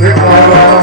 विठ्ठला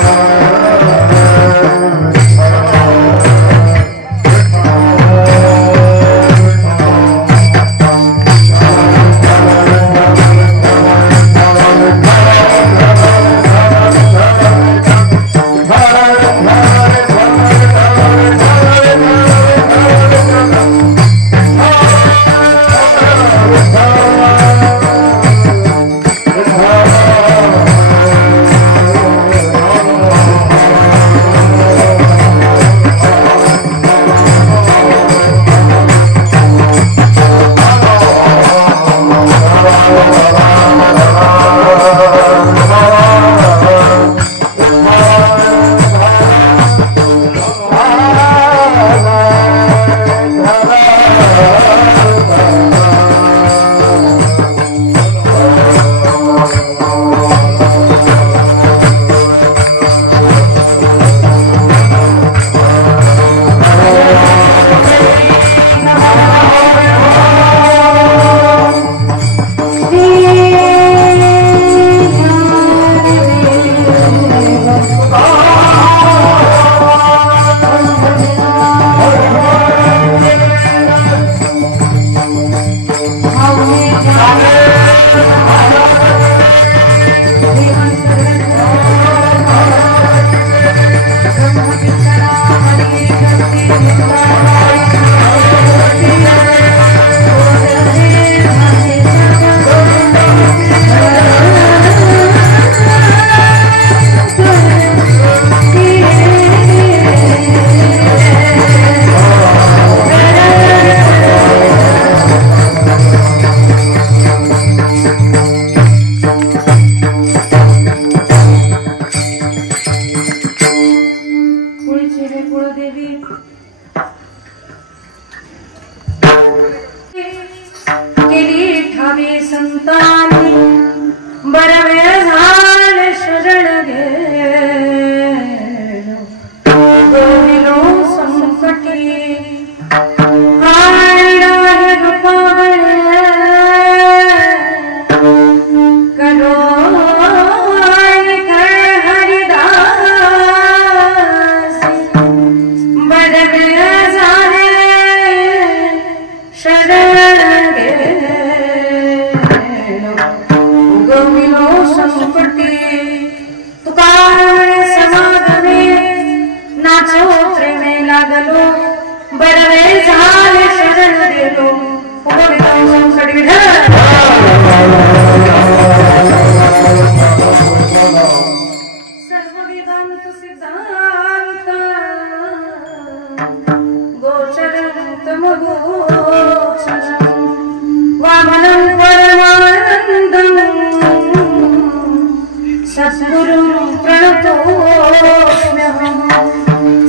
सद्गुरुं प्रणतोऽस्म्यहम्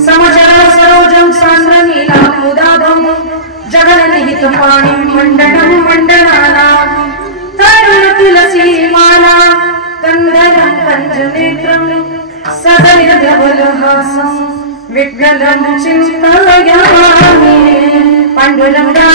समचर सरोजं सान्द्रनीलामुदाभं जगन्निहितपाणिं मण्डनं मण्डनानां तरुणतुलसीमाला कन्दरं पञ्चनेत्रं सदयधवलहासं विठ्ठलं चिन्तयामि पाण्डुरङ्गा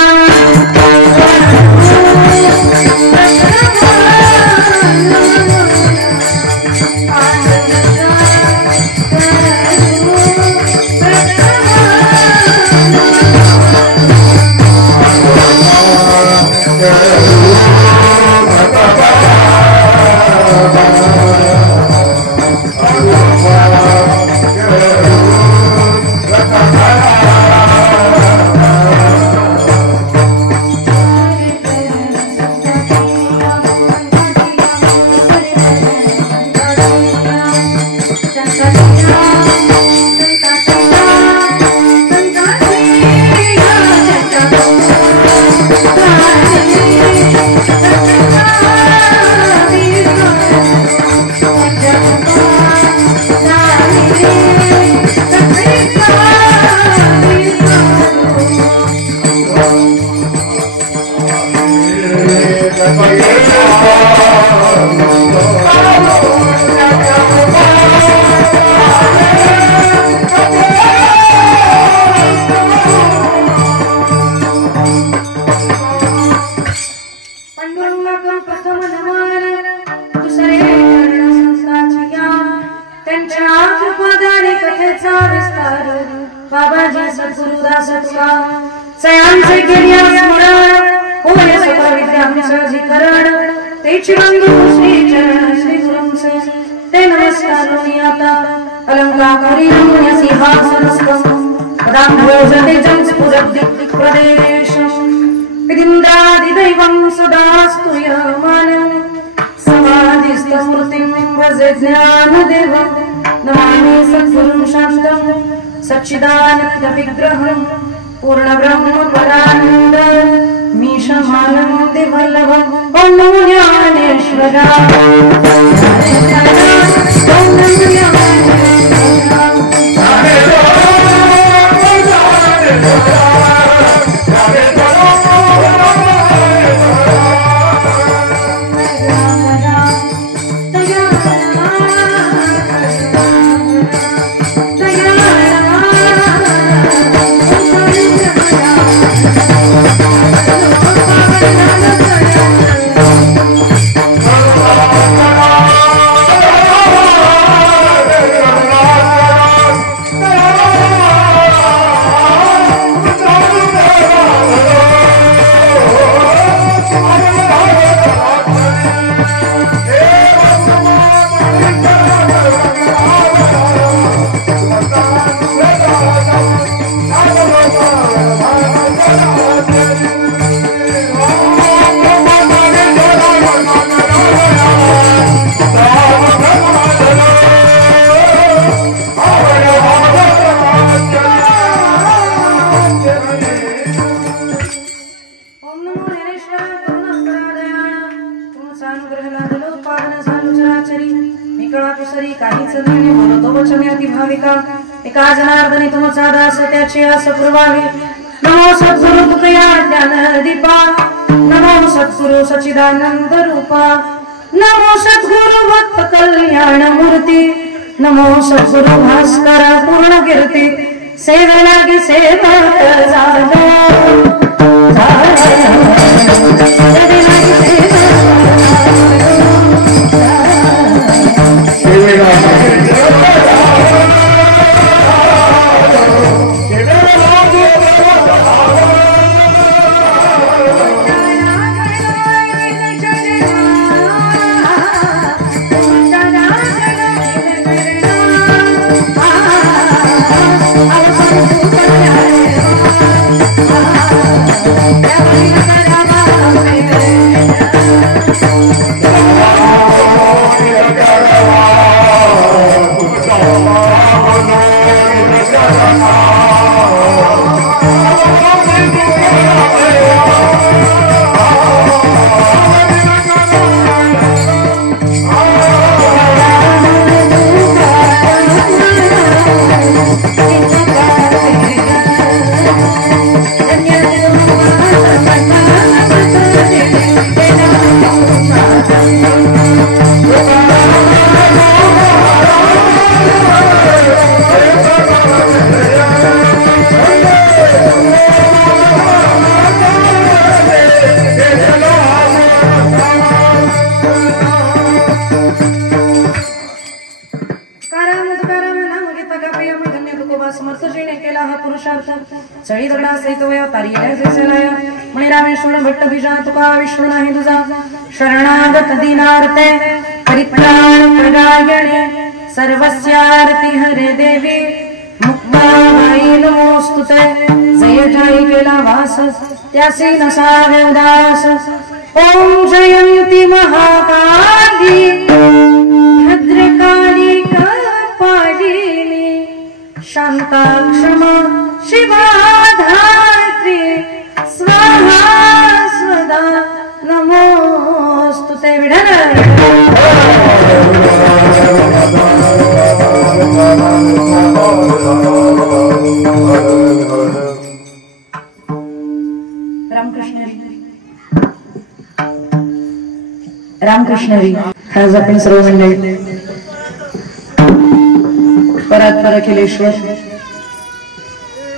विदिन्द्रादिदैवं सदास्तु यमानं समाधिस्थमूर्तिं भजे ज्ञानदेवं नमामि सद्गुरुं शान्तं सच्चिदानन्दविग्रहं पूर्णब्रह्मपरानन्द मीशमानं देवल्लभं ॐ नमो ज्ञानेश्वराय एका जनार्दनी तुमचा दास त्याचे आस पुरवावे नमो सद्गुरु तुकया ज्ञान दीपा नमो सद्गुरु सच्चिदानंद रूपा नमो सद्गुरु भक्त कल्याण मूर्ती नमो सद्गुरु भास्कर पूर्ण कीर्ती सेवे लागी सेवक झालो सेवे लागी समर्थजीने केला हा पुरुषार्थ चळी दगडा सहित वय तारिये जैसेलाया म्हणे रामेश्वर भट्ट बीजा तुका विष्णू नाही तुझा शरणागत दीनार्ते परित्राण प्रदायणे सर्वस्यार्ति हरे देवी मुक्ताबाई नमोस्तुते जय ठाई केला वास त्यासी नसावे उदास ओम जयंती महाकाली भद्रकाली कपालिनी शांता क्षमा शिवा धात्री स्वाहा स्वदा नमोस्तुते विठ्ठल रामकृष्णरी आज आपण सर्व मंडळी परात्पर अखिलेश्वर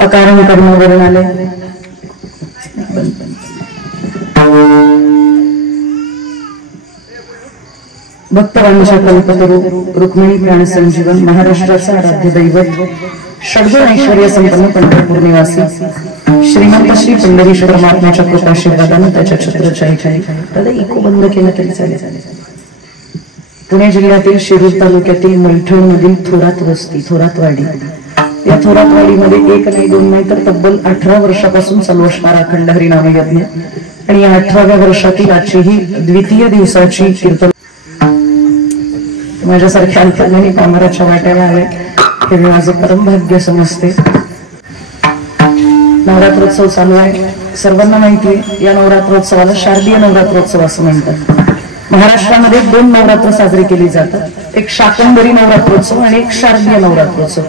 अकारण कर्मावरून आले भक्तवांच्या कल्पतरू रुक्मिणी प्राणसंजीवन महाराष्ट्राचा आराध्य दैवत षड्गुण ऐश्वर्य संपन्न पंढरपूर निवासी श्रीमंत श्री पंढरीश्वर परमात्म्याच्या कृपाशीर्वादाने त्याच्या छत्रछायेखाली त्याला इको बंद केला तरी चालेल. पुणे जिल्ह्यातील शिरूर तालुक्यातील मैठण मधील थोरात वस्ती थोरातवाडी या थोरातवाडीमध्ये एक नाही दोन नाही तर तब्बल 18 वर्षापासून चालू असणारा अखंड हरिनाम यज्ञ आणि या 18व्या वर्षातील आजची ही द्वितीय दिवसाची कीर्तन माझ्यासारख्या अल्पज्ञानी कामराच्या वाट्याला आले हे मी माझं परम भाग्य समजते. नवरात्रोत्सव चालू आहे सर्वांना माहिती आहे या नवरात्रोत्सवाला शारदीय नवरात्रोत्सव असं म्हणतात. महाराष्ट्रामध्ये 2 नवरात्र साजरे केली जातात एक शाकंभरी नवरात्रोत्सव आणि एक शारदीय नवरात्रोत्सव.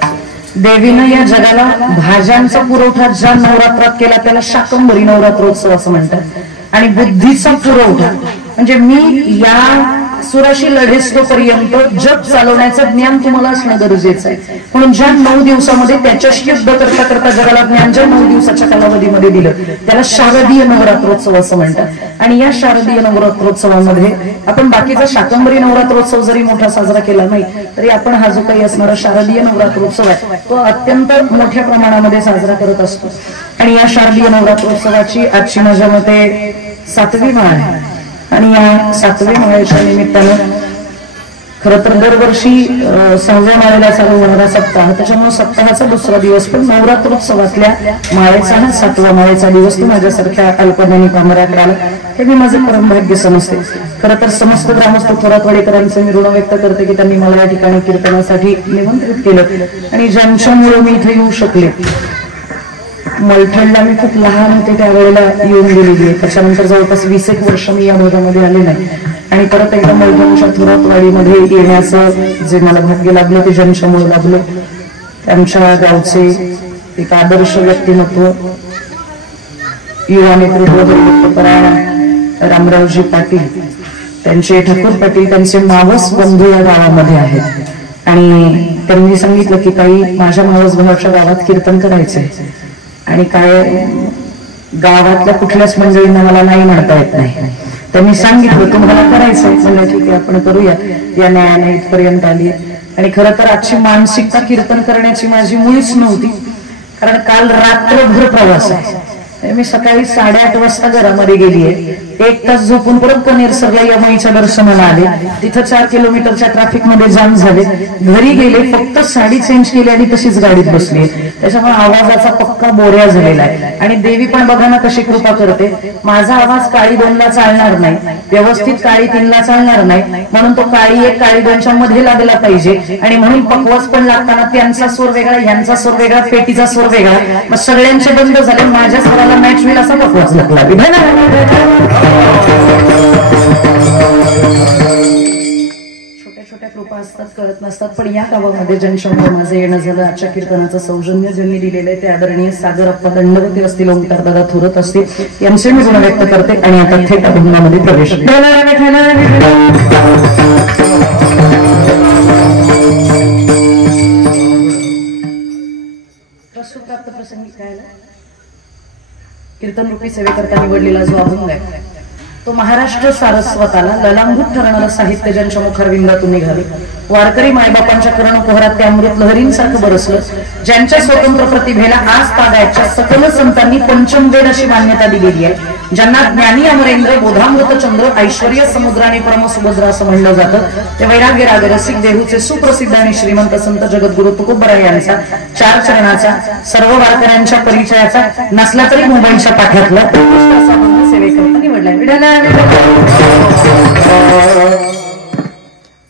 देवीनं या जगाला भाज्यांचा पुरवठा ज्या नवरात्रात केला त्याला शाकंभरी नवरात्रोत्सव असं म्हणतात आणि बुद्धीचा पुरवठा म्हणजे मी या सुराशी लढेस्तोपर्यंत जग चालवण्याचं ज्ञान तुम्हाला असणं गरजेचं आहे म्हणून ज्या 9 दिवसामध्ये त्याच्याशी युद्ध करता करता जगाला ज्ञान ज्या 9 दिवसाच्या कालावधीमध्ये दिलं त्याला शारदीय नवरात्रोत्सव असं म्हणतात. आणि या शारदीय नवरात्रोत्सवामध्ये आपण बाकीचा शाकंभरी नवरात्रोत्सव जरी मोठा साजरा केला नाही तरी आपण हा जो काही असणारा शारदीय नवरात्रोत्सव आहे तो अत्यंत मोठ्या प्रमाणामध्ये साजरा करत असतो. आणि या शारदीय नवरात्रोत्सवाची आजची माझ्या मते 7वी माळ आहे आणि या 7व्या माळेच्या निमित्तानं खरं तर दरवर्षी 6व्या माळेला चालू होणारा सप्ताह त्याच्यामुळे सप्ताहाचा दुसरा दिवस पण नवरात्रोत्सवातल्या माळेचा हा 7वा माळेचा दिवस माझ्यासारख्या अल्पज्ञानी कामराकडे आला हे मी माझं परम भाग्य समजते. खरं तर समस्त ग्रामस्थ थोरातवाडीकरांचं मी ऋण व्यक्त करते की त्यांनी मला या ठिकाणी कीर्तनासाठी निमंत्रित केलं आणि ज्यांच्यामुळे मी इथे येऊ शकले. मलठणला मी खूप लहान होते त्यावेळेला येऊन गेलेली आहे त्याच्यानंतर जवळपास 20 वर्ष मी या भागामध्ये आले नाही आणि परत एकदा मलठणच्या थोरातवाडीमध्ये येण्याचं जे मला भाग्य लागलं ते ज्यांच्यामुळे लागलं त्यांच्या गावचे एक आदर्श व्यक्तिमत्व युवा नेतृत्व रामरावजी पाटील त्यांचे ठाकूर पाटील त्यांचे मावस बंधू या गावामध्ये आहेत आणि त्यांनी सांगितलं की काही माझ्या मावस भावाच्या गावात कीर्तन करायचे आणि काय गावातल्या कुठल्याच मंडळींना मला नाही म्हणता येत नाही. त्यांनी सांगितलं तुम्हाला करायचंय म्हणलं ठीक आहे आपण करूया. या न्यायाने इथपर्यंत आली आणि खरं तर आजची मानसिकता कीर्तन करण्याची माझी मुळीच नव्हती कारण काल रात्रभर प्रवास आहे. मी सकाळी 8:30 वाजता घरामध्ये गेलीये 1 तास झोपून परत कनेरसरला यमाईच्या दर्शनाला आले तिथं 4 किलोमीटरच्या ट्रॅफिक मध्ये जाम झाले घरी गेले फक्त साडी चेंज केली आणि तशीच गाडीत बसली त्याच्यामुळे आवाजाचा पक्का बोऱ्या झालेला आहे. आणि देवी पण बघा ना कशी कृपा करते माझा आवाज काळी 2ला चालणार नाही व्यवस्थित काळी 3ला चालणार नाही म्हणून तो काळी 1 काळी 2च्या मध्ये लागला पाहिजे आणि म्हणून पकवास पण लागताना त्यांचा सूर वेगळा यांचा सूर वेगळा पेटीचा सूर वेगळा मग सगळ्यांचे बंद झाले माझ्या स्वराला मॅच होईल असा पकवास लागला. छोट्या छोट्या कृपा असतात कळत नसतात पण या गावामध्ये ज्यांच्यामुळे माझं येणं झालं आजच्या कीर्तनाचं सौजन्य ज्यांनी दिलेलं आहे ते आदरणीय सागर अप्पा दंडवती असतील ओंकार दादा थोरत असतील यांचे मी गुण व्यक्त करते आणि आता थेट अभंगामध्ये प्रवेश प्राप्त प्रसंगी काय कीर्तन रूपी सेवेकरता निवडलेला जो अभंग आहे तो महाराष्ट्र सारस्वताला ललांगूट ठरणारं साहित्य ज्यांच्या मुखारविंदातून निघाले, वारकरी मायबापांच्या कर्णकुहरात ते अमृत लहरींसारखं बरसलं, ज्यांच्या स्वतंत्र प्रतिभेला आज तागायच्या सकल संतांनी पंचमवेद अशी मान्यता दिलेली आहे, ज्यांना ज्ञानी अमरेंद्र, बोधामृत चंद्र, ऐश्वर्य समुद्र आणि परमसुभद्र असं म्हणलं जातं, ते वैराग्य राग रसिक देहूचे सुप्रसिद्ध आणि श्रीमंत संत जगद्गुरु तुकोबराय यांचा चार चरणाचा सर्व वारकऱ्यांच्या परिचयाचा नसला तरी मोबाईलच्या पाठ्यातला सेवेकरता निवडलाय.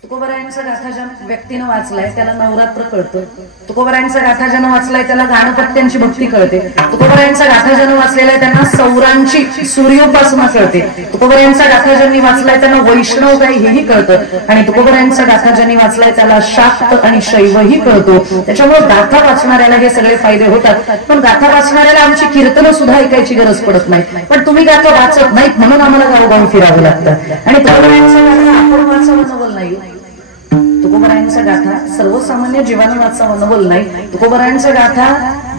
तुकोबरायांचा गाथा ज्या व्यक्तीनं वाचलाय त्याला नवरात्र कळतं. तुकोबरायांचा गाथा ज्यानं वाचलाय त्याला गाणपत्यांची भक्ती कळते. तुकोबरायांचा गाथा ज्यानं वाचलेला आहे त्यांना सौरांची सूर्योपासना कळते. तुकोबरायांचा गाथा ज्यांनी वाचलाय त्यांना वैष्णव काय हेही कळतं. आणि तुकोबरायांचा गाथा ज्यांनी वाचलाय त्याला शाक्त आणि शैवही कळतो. त्याच्यामुळे गाथा वाचणाऱ्याला हे सगळे फायदे होतात. पण गाथा वाचणाऱ्याला आमची कीर्तनं सुद्धा ऐकायची गरज पडत नाही. पण तुम्ही गाथा वाचत नाहीत म्हणून आम्हाला गावगावी फिरावं लागतं. आणि तुकोबरायांचा गाथा आपण वाचावं नवल नाही. तुकोबरायांचा गाथा सर्वसामान्य जीवानं वाचावं नवल नाही. तुकोबरायांचा गाथा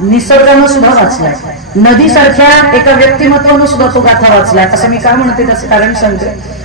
निसर्गानं सुद्धा वाचलाय. नदीसारख्या एका व्यक्तिमत्वानं सुद्धा तो गाथा वाचलाय. असं मी का म्हणते त्याचं कारण सांगते.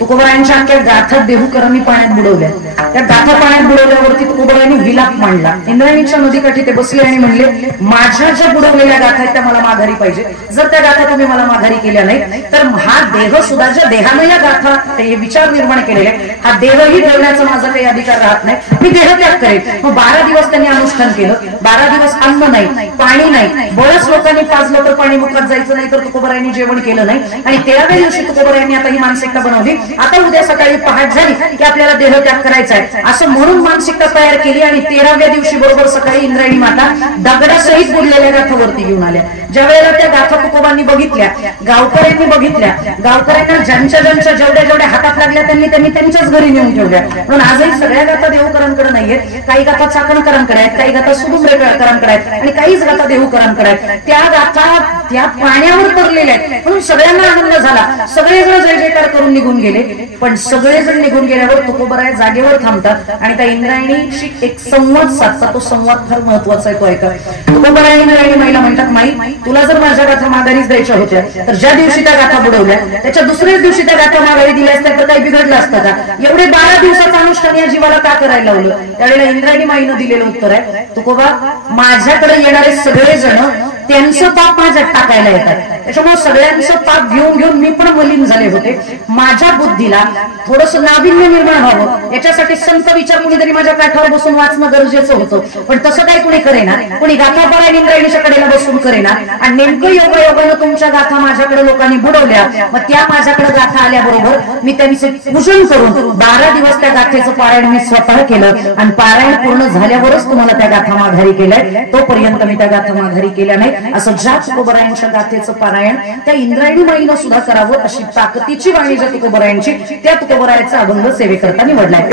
तुकोबरायांच्या अख्ख्या गाथा देहूकरांनी पाण्यात बुडवल्या. त्या गाथा पाण्यात बुडवल्यावरती तुकोबरायांनी विलाप मांडला. इंद्रायणीच्या नदीकाठी ते बसले आणि म्हणले, माझ्या ज्या बुडवलेल्या गाथा आहेत त्या मला माघारी पाहिजे. जर त्या गाथा तुम्ही मला माघारी केल्या नाही तर हा देह सुद्धा, ज्या देहाने या गाथा हे विचार निर्माण केलेले, हा देहही ठेवण्याचा माझा काही अधिकार राहत नाही. मी देह त्याग करेन. मग 12 दिवस त्यांनी अनुष्ठान केलं. 12 दिवस अन्न नाही, पाणी नाही. बऱ्याच लोकांनी पाजलं तर पाणी मुखात जायचं नाही, तर तुकोबरायांनी जेवण केलं नाही. आणि 13व्या दिवशी तुकोबरायांनी आता ही मानसिकता बनवली, आता उद्या सकाळी पहाट झाली की आपल्याला देह त्याग करायचा आहे असं म्हणून मानसिकता तयार केली. आणि 13व्या दिवशी बरोबर सकाळी इंद्रायणी माता दगडासहित बुडलेल्या गाथावरती घेऊन आल्या. ज्या वेळेला त्या गाथा तुकोबांनी बघितल्या, गावकऱ्यांनी बघितल्या, गावकऱ्यांना ज्यांच्या जेवढ्या हातात लागल्या त्यांनी त्यांच्याच घरी नेऊन ठेवल्या. म्हणून आजही सगळ्या गाथा देहूकरांकडे नाहीयेत. काही गाथा चाकणकरांकडे आहेत, काही गाथा सुगुंबरेकरांकडे आहेत आणि काहीच गाथा देहूकरांकडे आहेत. त्या गाथा त्या पाण्यावर तरलेल्या आहेत. म्हणून सगळ्यांना आनंद झाला. सगळेजण जय जयकार करून निघून गेले. पण सगळेजण निघून गेल्यावर तुकोबराय जागेवर थांबतात आणि त्या इंद्रायणीशी एक संवाद साधतात. तो संवाद फार महत्वाचा आहे, तो ऐका. तुकोबराय इंद्रायणी माईला म्हणतात, माई तुला जर माझ्या गाथा माघारीच द्यायच्या होत्या तर ज्या दिवशी त्या गाथा बुडवल्या त्याच्या दुसऱ्याच दिवशी त्या गाथा माघारी दिल्या असत्या तर काही बिघडलं असतं का? एवढे 12 दिवसाचं अनुष्ठान या जीवाला का करायला लावलं? त्यावेळेला इंद्रायणी माईनं दिलेलं उत्तर आहे, तुकोबा माझ्याकडे येणारे सगळेजण त्यांचं पाप माझ्यात टाकायला येतात. त्याच्यामुळे सगळ्यांचं पाप घेऊन घेऊन मी पण मलिन झाले होते. माझ्या बुद्धीला थोडस नाविन्य निर्माण व्हावं याच्यासाठी संत विचार कुणीतरी माझ्या काठावर बसून वाचणं गरजेचं होतं. पण तसं काही कुणी करेना. कुणी गाथा परायण इंद्रायणीच्या कडेला बसून करेना. आणि नेमकं योगायोगानं तुमच्या गाथा माझ्याकडे लोकांनी बुडवल्या. मग त्या माझ्याकडे गाथा आल्याबरोबर मी त्यांचे पूजन करून 12 दिवस त्या गाथेचं पारायण मी स्वतः केलं. आणि पारायण पूर्ण झाल्यावरच तुम्हाला त्या गाथा माघारी केल्याय. तोपर्यंत मी त्या गाथा माघारी केल्या नाही. असं ज्या तुकोबरायांच्या गाथेचं पारायण त्या इंद्रायणी माईनं सुद्धा करावं अशी ताकदीची वाणी ज्या तुकोबरायांची, त्या तुकोबरायाचा अभंग सेवेकरता निवडलाय.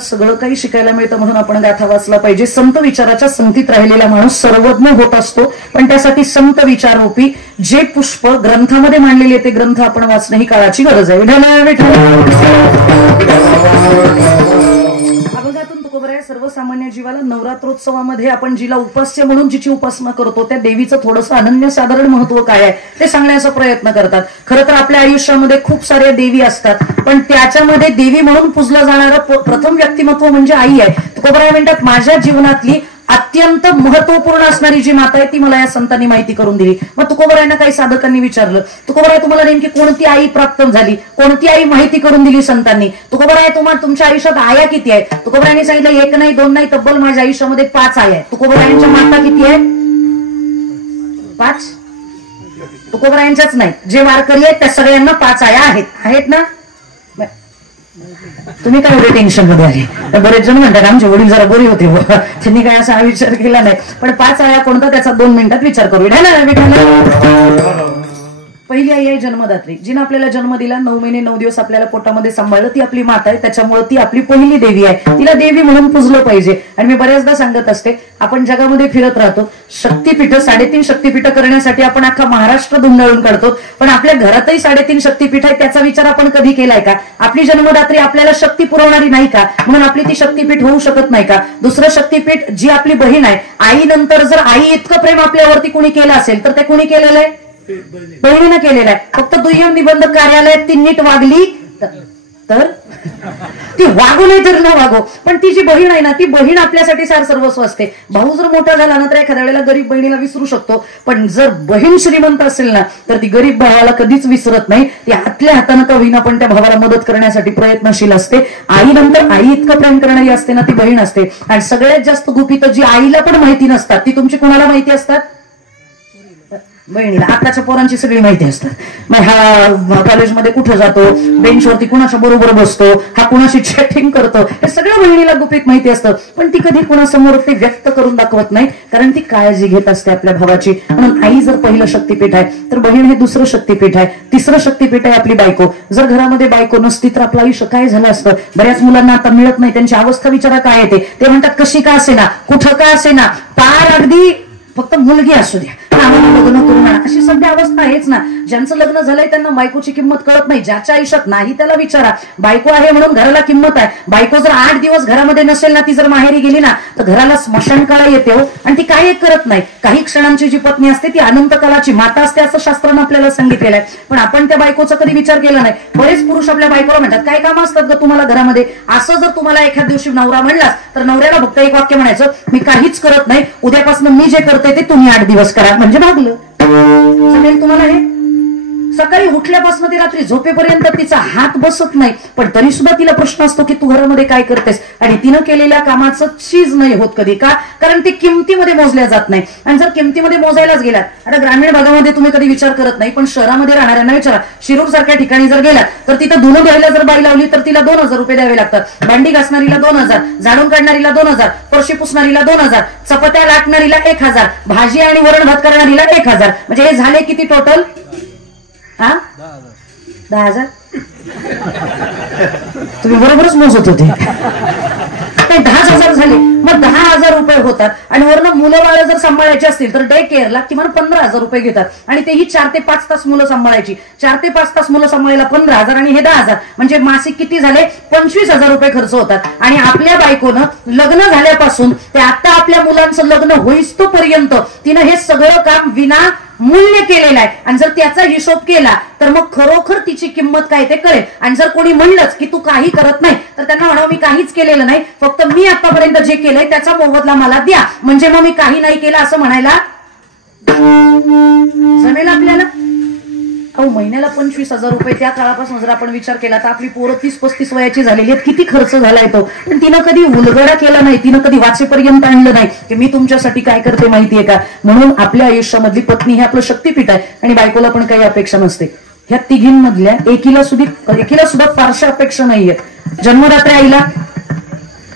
सगळं काही शिकायला मिळतं म्हणून आपण गाथा वाचला पाहिजे. संत विचाराच्या संगतीत राहिलेला माणूस सर्वज्ञ होत असतो. पण त्यासाठी संत विचाररूपी जे पुष्प ग्रंथामध्ये मांडलेले ते ग्रंथ आपण वाचणं ही काळाची गरज आहे. अभंगातून तुकोबराय सर्वसामान्य जीवाला नवरात्रोत्सवामध्ये आपण जिला उपास्य म्हणून जिची उपासना करतो त्या देवीचं थोडंसं अनन्यसाधारण महत्व काय आहे ते सांगण्याचा प्रयत्न करतात. खरं तर आपल्या आयुष्यामध्ये खूप साऱ्या देवी असतात, पण त्याच्यामध्ये देवी म्हणून पूजलं जाणारं प्रथम व्यक्तिमत्व म्हणजे आई आहे. तुकोबराय म्हणतात, माझ्या जीवनातली अत्यंत महत्वपूर्ण असणारी जी माता आहे ती मला या संतांनी माहिती करून दिली. मग तुकोबरायांना काही साधकांनी विचारलं, तुकोबराय तुम्हाला नेमकी कोणती आई प्राप्त झाली, कोणती आई माहिती करून दिली संतांनी? तुकोबराय तुम्हाला तुमच्या आयुष्यात आया किती आहे? तुकोबरायांनी सांगितलं 1 नाही 2 नाही, तब्बल माझ्या आयुष्यामध्ये 5 आया आहे. तुकोबरायांच्या माता किती आहे? 5. तुकोबरायांच्याच नाही, जे वारकरी आहेत त्या सगळ्यांना 5 आया आहेत ना? तुम्ही काय एवढे टेन्शन मध्ये आले? बरेच जण म्हणतात आमचे वडील जरा बरी होते, त्यांनी काय असा विचार केला नाही. पण 5 आया कोणता त्याचा 2 मिनिटात विचार करू. पहिली आई आहे जन्मदात्री, जिने आपल्याला जन्म दिला, 9 महिने 9 दिवस आपल्याला पोटामध्ये सांभाळलं, ती आपली माता आहे. त्याच्यामुळे ती आपली पहिली देवी आहे. तिला देवी म्हणून पूजलं पाहिजे. आणि मी बऱ्याचदा सांगत असते, आपण जगामध्ये फिरत राहतो, शक्तीपीठ 3.5 शक्तीपीठ करण्यासाठी आपण अख्खा महाराष्ट्र धुंडाळून काढतो. पण आपल्या घरातही 3.5 शक्तीपीठ आहे, त्याचा विचार आपण कधी केलाय का? आपली जन्मदात्री आपल्याला शक्ती पुरवणारी नाही का? म्हणून आपली ती शक्तीपीठ होऊ शकत नाही का? दुसरं शक्तीपीठ जी आपली बहीण आहे, आई नंतर जर आई इतकं प्रेम आपल्यावरती कुणी केलं असेल तर ते कुणी केलेलं आहे? बहिणीनं केलेला आहे. फक्त दुय्यम निबंधक कार्यालयात ती नीट वागली तर ती वागू नाही तर न वागो, पण ती जी बहीण आहे ना ती बहीण आपल्यासाठी सार सर्वस्व असते. भाऊ जर मोठा झाला ना तर एखाद्या वेळेला गरीब बहिणीला विसरू शकतो, पण जर बहीण श्रीमंत असेल ना तर ती गरीब भावाला कधीच विसरत नाही. ती आतल्या हातानं का होईना पण त्या भावाला मदत करण्यासाठी प्रयत्नशील असते. आईनंतर आई इतकं प्रेम करणारी असते ना ती बहीण असते. आणि सगळ्यात जास्त गुपित जी आईला पण माहिती नसतात ती तुमची कोणाला माहिती असतात? बहिणीला. आताच्या पोरांची सगळी माहिती असतात. मग हा कॉलेजमध्ये कुठं जातो, बेंचवरती कुणाच्या बरोबर बसतो, हा कुणाशी चॅटिंग करतो, हे सगळं बहिणीला गुपित माहिती असतं. पण ती कधी कुणासमोर ते व्यक्त करून दाखवत नाही, कारण ती काळजी घेत असते आपल्या भावाची. म्हणून आई जर पहिलं शक्तीपीठ आहे तर बहीण हे दुसरं शक्तीपीठ आहे. तिसरं शक्तीपीठ आहे आपली बायको. जर घरामध्ये बायको नसती तर आपलं आयुष्य काय झालं असतं? बऱ्याच मुलांना आता मिळत नाही, त्यांची अवस्था विचारा काय येते. ते म्हणतात कशी का असेना, कुठं का असेना, पार अगदी फक्त मुलगी असू द्या, लग्न करून आणा, अशी सध्या अवस्था आहेच ना. ज्यांचं लग्न झालंय त्यांना बायकोची किंमत कळत नाही. ज्याच्या आयुष्यात नाही त्याला विचारा. बायको आहे म्हणून घराला किंमत आहे. बायको जर 8 दिवस घरामध्ये नसेल ना, ती जर माहेरी गेली ना तर घराला स्मशान काळा येते हो. आणि ती काय करत नाही. काही क्षणांची जी पत्नी असते ती अनंत काळाची माता असते असं शास्त्रानं आपल्याला सांगितलेलं आहे. पण आपण त्या बायकोचा कधी विचार केला नाही. बरेच पुरुष आपल्या बायकोला म्हणतात काय कामं असतात ग तुम्हाला घरामध्ये. असं जर तुम्हाला एखाद्या दिवशी नवरा म्हणलास तर नवऱ्याला फक्त एक वाक्य म्हणायचं, मी काहीच करत नाही, उद्यापासून मी जे करते ते तुम्ही 8 दिवस करा, म्हणजे भागलं. जमेल तुम्हाला हे? सकाळी उठल्यापासून ते रात्री झोपेपर्यंत तिचा हात बसत नाही, पण तरी सुद्धा तिला प्रश्न असतो की तू घरामध्ये काय करतेस. आणि तिनं केलेल्या कामाचं चीज नाही होत कधी. का? कारण ते किमतीमध्ये मोजल्या जात नाही. आणि जर किमतीमध्ये मोजायलाच गेलात, आता ग्रामीण भागामध्ये तुम्ही कधी विचार करत नाही, पण शहरामध्ये राहणाऱ्यांना विचारा. शिरूर सारख्या ठिकाणी जर गेलात तर तिथं धुणं धुवायला जर बाई लावली तर तिला 2000 रुपये द्यावे लागतात. भांडी घासणारीला 2000, झाडून काढणारीला 2000, फरशी पुसणारीला 2000, चपात्या लाटणारीला 1000, भाजी आणि वरण भात करणारीला 1000. म्हणजे हे झाले किती टोटल? 10,000. तुम्ही बरोबरच मोजत होते. 10,000 झाले. मग 10,000 रुपये होतात. आणि वरनं मुलं बाळ जर सांभाळायची असतील तर डे केअरला किमान 15,000 रुपये घेतात. आणि तेही 4 ते 5 तास मुलं सांभाळायची. 4 ते 5 तास मुलं सांभाळायला 15,000 आणि हे 10,000, म्हणजे मासिक किती झाले? 25,000 रुपये खर्च होतात. आणि आपल्या बायकोनं लग्न झाल्यापासून ते आता आपल्या मुलांचं लग्न होईस तोपर्यंत तिनं हे सगळं काम विना मूल्य केलेलं आहे. आणि जर त्याचा हिशोब केला तर मग खरोखर तिची किंमत काय ते कळेल. आणि जर कोणी म्हणलंच की तू काही करत नाही तर त्यांना म्हणावं मी काहीच केलेलं नाही, फक्त मी आतापर्यंत जे केलंय त्याचा मोबदला मला द्या, म्हणजे मग मी काही नाही केलं असं म्हणायला जमेल आपल्याला. अहो महिन्याला 25,000 रुपये त्या काळापासून जर आपण विचार केला तर आपली पोरं 30-35 वयाची झालेली आहेत. किती खर्च झालाय तो. पण तिनं कधी उलगडा केला नाही, तिनं कधी वाचेपर्यंत आणलं नाही की मी तुमच्यासाठी काय करते माहितीये का. म्हणून आपल्या आयुष्यामधली पत्नी हे आपलं शक्तीपीठ आहे. आणि बायकोला पण काही अपेक्षा नसते. ह्या तिघींमधल्या एकीला सुद्धा फारशा अपेक्षा नाहीयेत. जन्मदात्या आईला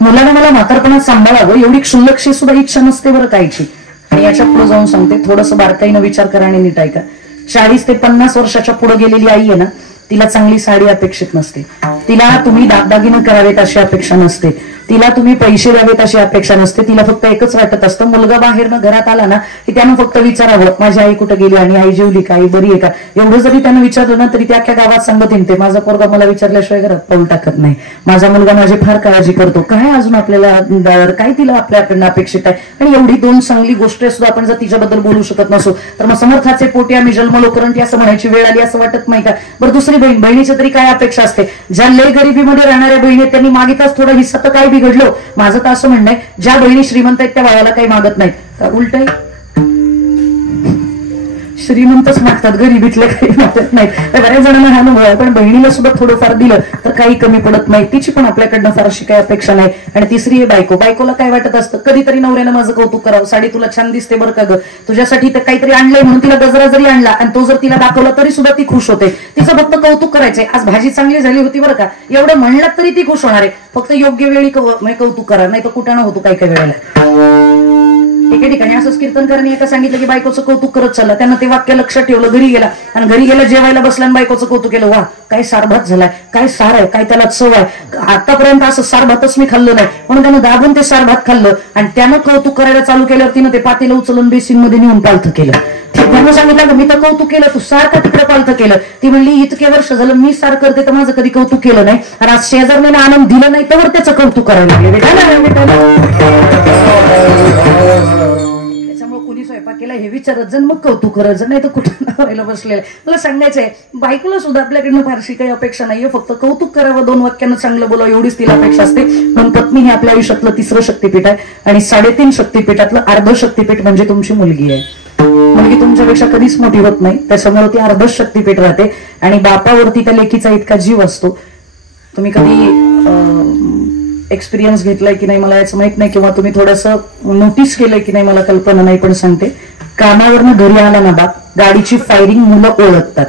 मुलाला मला म्हातारपणात सांभाळावं एवढी क्षुल्लकशी सुद्धा इच्छा नसते बरं कायची. आणि याच्या पुढे जाऊन सांगते, थोडंसं बारकाईनं विचार करा आणि नीट ऐका. 40 ते 50 वर्षाच्या पुढे गेलेली आई आहे ना, तिला चांगली साडी अपेक्षित नसते. तिला तुम्ही दागदागिने करावेत अशी अपेक्षा नसते. तिला तुम्ही पैसे द्यावेत अशी अपेक्षा नसते. तिला फक्त एकच वाटत असतं, मुलगा बाहेरनं घरात आला ना की त्यानं फक्त विचारावं माझी आई कुठे गेली आणि आई जेवली का, आई बरी आहे का. एवढं जरी त्यानं विचारलं ना तरी त्या अख्ख्या गावात सांगत येते माझा पोरगा मला विचारल्याशिवाय घरात पाऊल टाकत नाही, माझा मुलगा माझी फार काळजी करतो. काय अजून आपल्याला काय तिला आपल्याकडनं अपेक्षित आहे. आणि एवढी 2 चांगली गोष्ट सुद्धा आपण जर तिच्याबद्दल बोलू शकत नसो तर मग समर्थाचे पोटी आम्ही जन्मलो करंटी असं म्हणायची वेळ आली असं वाटत नाही का. बरं दुसरी बहिणीची तरी काय अपेक्षा असते. ज्या लय गरिबीमध्ये राहणाऱ्या बहिणी त्यांनी मागितलाच थोडं हिस्सा तर काय बिघडलो. माझं तर असं म्हणणं आहे ज्या बहिणी श्रीमंत आहेत त्या भावाला काही मागत नाहीत का, उलट श्रीमंतच मागतात, गरिबीतले काही मागत नाहीत. बऱ्याच जणांना हा अनुभव आहे. पण बहिणीला सुद्धा थोडंफार दिलं तर काही कमी पडत नाही. तिची पण आपल्याकडनं फारशी काही अपेक्षा नाही. आणि तिसरी आहे बायको. बायकोला काय वाटत असतं कधीतरी नवऱ्यानं माझं कौतुक करावं, साडी तुला छान दिसते बरं का ग, तुझ्यासाठी तर काहीतरी आणलंय म्हणून तिला गजरा जरी आणला आणि तो जर तिला दाखवला तरी सुद्धा ती खुश होते. तिचं फक्त कौतुक करायचंय, आज भाजी चांगली झाली होती बरं का, एवढं म्हणलं तरी ती खुश होणार आहे. फक्त योग्य वेळी कौतुक करा, नाही तर कुठं होतो काही काही वेळेला. एके ठिकाणी असंच कीर्तनकारांनी एका सांगितलं की बायकोचं कौतुक करत चाललं. त्यांना ते वाक्य लक्षात ठेवलं. घरी गेला आणि घरी गेला जेवायला बसला आणि बायकोचं कौतुक केलं. वा काय सार भात झालाय, काय सार आहे, काय त्याला चव आहे, आतापर्यंत असं सार भातच मी खाल्लं नाही. म्हणून त्यानं दाबून ते सार भात खाल्लं आणि त्यानं कौतुक करायला चालू केल्यावर तिनं ते पातेलं उचलून बेसिन मध्ये नेऊन पालथं केलं. त्यांना सांगितलं मी तर कौतुक केलं, तू सार का तिकडे पालथं केलं. ती म्हणली इतके वर्ष झालं मी सार करते तर माझं कधी कौतुक केलं नाही आणि आज शेजारने आनंद दिलं नाही तर त्याचं कौतुक करायला लागले. स्वयंपाक केला हे विचारत जण मग कौतुक करत जण, नाही तर कुठं व्हायला बसलेलं. मला सांगायचंय बायकोला सुद्धा आपल्याकडनं फारशी काही अपेक्षा नाहीये, फक्त कौतुक करावं, 2 वाक्यानं चांगलं बोलावं एवढीच तिला अपेक्षा असते. म्हणून पत्नी हे आपल्या आयुष्यातलं 3रं शक्तीपीठ आहे आणि 3.5 शक्तीपीठातलं 1/2 शक्तीपीठ म्हणजे तुमची मुलगी आहे. मुलगी तुमच्यापेक्षा कधीच मोठी होत नाही, त्याच्यामुळे ती 1/2 शक्तीपीठ राहते. आणि बापावरती त्या लेकीचा इतका जीव असतो. तुम्ही कधी एक्सपिरियन्स घेतलाय की नाही मला याचं माहित नाही, किंवा तुम्ही थोडंसं नोटीस केलंय की नाही मला कल्पना नाही, पण सांगते. कामावरनं घरी आला ना बाप, गाडीची फायरिंग मुलं ओळखतात.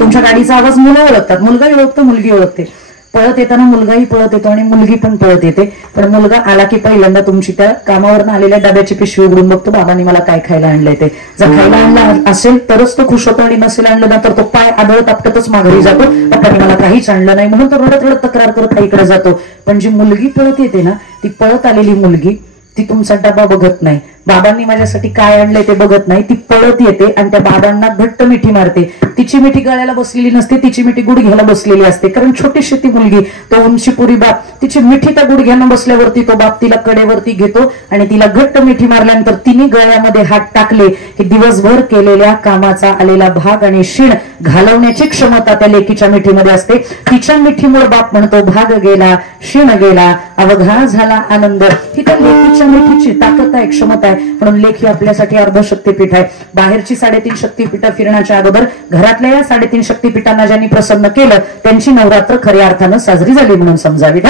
तुमच्या गाडीचा आवाज मुलं ओळखतात, मुलगाही ओळखतो, मुलगी ओळखते. पळत येताना मुलगाही पळत येतो आणि मुलगी पण पळत येते. पण मुलगा आला की पहिल्यांदा तुमची त्या कामावरनं आलेल्या डब्याची पिशवी उघडून बघतो, बाबांनी मला काय खायला आणलंय ते. जर खायला आणलं असेल तरच तो खुश होतो, आणि नसेल आणलं ना तर तो पाय आदळत आपटतच माघारी जातो, पप्पांनी मला काहीच आणलं नाही म्हणून तो रडत रडत तक्रार करत आईकडे जातो. पण जी मुलगी पळत येते ना, ती पळत आलेली मुलगी ती तुमचा डबा बघत नाही, बाबांनी माझ्यासाठी काय आणलंय ते बघत नाही, ती पळत येते आणि त्या बाबांना घट्ट मिठी मारते. तिची मिठी गळ्याला बसलेली नसते, तिची मिठी गुडघ्याला बसलेली असते, कारण छोटीशी ती मुलगी, तो उंचीपुरी बाप, तिची मिठी त्या गुडघ्यानं बसल्यावरती तो बाप तिला कडेवरती घेतो आणि तिला घट्ट मिठी मारल्यानंतर तिने गळ्यामध्ये हात टाकले की दिवसभर केलेल्या कामाचा आलेला भाग आणि शीण घालवण्याची क्षमता त्या लेकीच्या मिठीमध्ये असते. तिच्या मिठीमुळे बाप म्हणतो भाग गेला, शीण गेला, अवघा झाला आनंद. ही त्या लेकीच्या मिठीची ताकद आहे, क्षमता आहे. म्हणून लेख ही आपल्यासाठी 1/2 शक्तीपीठ आहे. बाहेरची 3.5 शक्तीपीठ फिरण्याच्या अगोदर घरातल्या या 3.5 शक्तीपीठांना ज्यांनी प्रसन्न केलं त्यांची नवरात्र खऱ्या अर्थानं साजरी झाली म्हणून समजावी.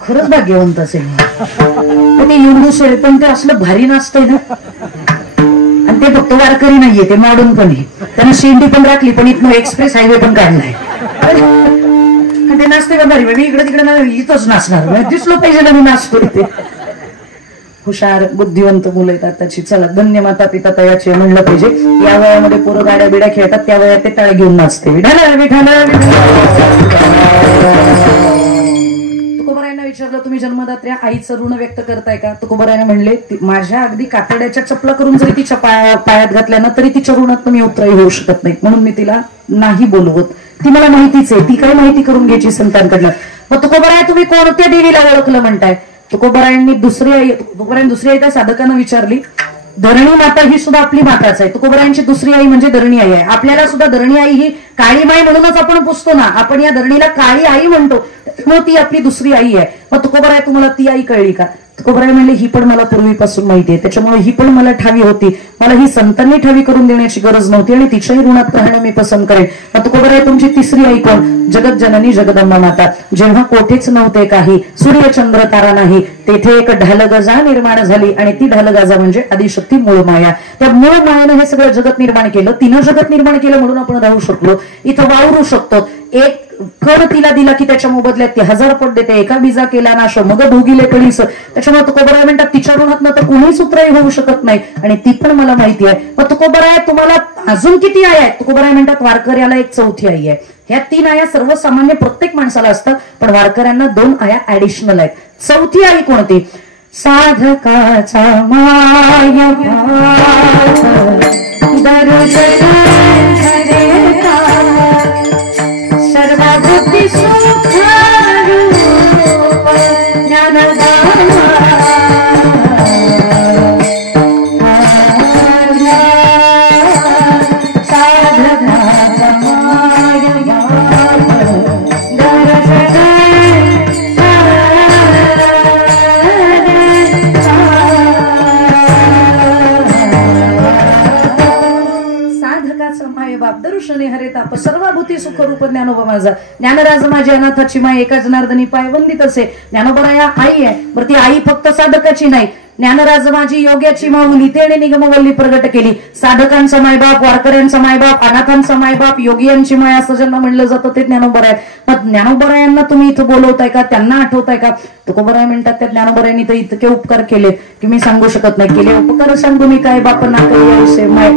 खरंच भाग्यवंत असेल ते एवढं, पण ते असलं भारी नाचतंय ना. आणि ते फक्त वारकरी नाहीये, ते मॉडर्न पण आहे. त्यांना शेंडी पण राखली, पण इथनं एक्सप्रेस हायवे पण काढलाय. ते नाचते का भारी, इकडे तिकडे इथंच नाचणार, दिसलो पाहिजे मी नाचतो इथे. हुशार बुद्धिवंत मुलं आहेत आताची. चला, धन्य माता पिता तयाचे म्हणलं पाहिजे. या वयामध्ये पोरं गाड्या बिड्या खेळतात, त्या वयात ते टाळ घेऊन नाचते. तुकोबारायांना विचारलं तुम्ही जन्मदात्या आईचं ऋण व्यक्त करताय का? तुकोबारायांना म्हणले माझ्या अगदी कातड्याच्या चपला करून जरी तिच्या पायात घातल्या ना तरी तिच्या ऋणात मी उतराई होऊ शकत नाही, म्हणून मी तिला नाही बोलवत. ती मला माहितीच आहे, ती काय माहिती करून घ्यायची संतांकडनं. मग तुकोबाराय तुम्ही कोणत्या देवीला ओळखलं म्हणताय? तुकोबारायांनी दुसरी आई त्या साधकांना विचारली. धरणी माता ही सुद्धा आपली माताच आहे. तुकोबारायांची दुसरी आई म्हणजे धरणी आई आहे. आपल्याला सुद्धा धरणी आई ही काळी माई म्हणूनच आपण पुसतो ना, आपण या धरणीला काळी आई म्हणतो, मग ती आपली दुसरी आई आहे. मग तुकोबाराय तुम्हाला ती आई कळली का? तुकोबाराय म्हणले ही पण मला पूर्वीपासून माहिती आहे, त्याच्यामुळे ही पण मला ठावी होती, मला ही संतांनी ठावी करून देण्याची गरज नव्हती आणि तिच्याही ऋणात राहणं मी पसंत करेन. मग तुकोबाराय तुमची तिसरी आई कोण? जगत जननी जगदंबा माता. जेव्हा कोठेच नव्हते काही, सूर्य चंद्र तारा नाही, तेथे एक ढालगजा निर्माण झाली आणि ती ढालगजा म्हणजे आदिशक्ती मूळ माया. त्या मूळ मायानं हे सगळं जगत निर्माण केलं. तिनं जगत निर्माण केलं म्हणून आपण राहू शकलो, इथं वावरू शकतो. एक कण तिला दिला की त्याच्या मोबदल्यात ती 1000 पट देते. एका बीजा केला नाश मग भोगिले कळीस. त्याच्यामुळे तुकोबाराय म्हणतात तिच्या ऋणात तर कुणीच उतराई होऊ शकत नाही आणि ती पण मला माहिती आहे. मग तुकोबाराय तुम्हाला अजून किती आई आहेत? तुकोबाराय म्हणतात वारकऱ्याला एक चौथी आई आहे. ह्या 3 आया सर्वसामान्य प्रत्येक माणसाला असतात, पण वारकऱ्यांना 2 आया ऍडिशनल आहेत. चौथी आई कोणती? साधकाचा माया सर्वभूती सुख दर्शने हरे ताप सर्वभूती सुख रूप ज्ञानोबा माझा. ज्ञानराज माझी अनाथाची माय एका जनार्दनी पाय वंदित असे. ज्ञानोबा या आई आहे, बरं ती आई फक्त साधकाची नाही. ज्ञानराज माझी योग्याची माऊली, तेने निगमवल्ली प्रगट केली. साधकांचा मायबाप, वारकऱ्यांचा मायबाप, अनाथांचा मायबाप, योगियांची माय असं ज्यांना म्हणलं जातं ते ज्ञानोबराय. मग ज्ञानोबरायांना तुम्ही इथं बोलवताय का? त्यांना आठवताय का? तुकोबाराय म्हणतात त्या ज्ञानोबरायांनी तर इतके उपकार केलेत की मी सांगू शकत नाही. केले उपकार सांगू मी काय बाप ना माय.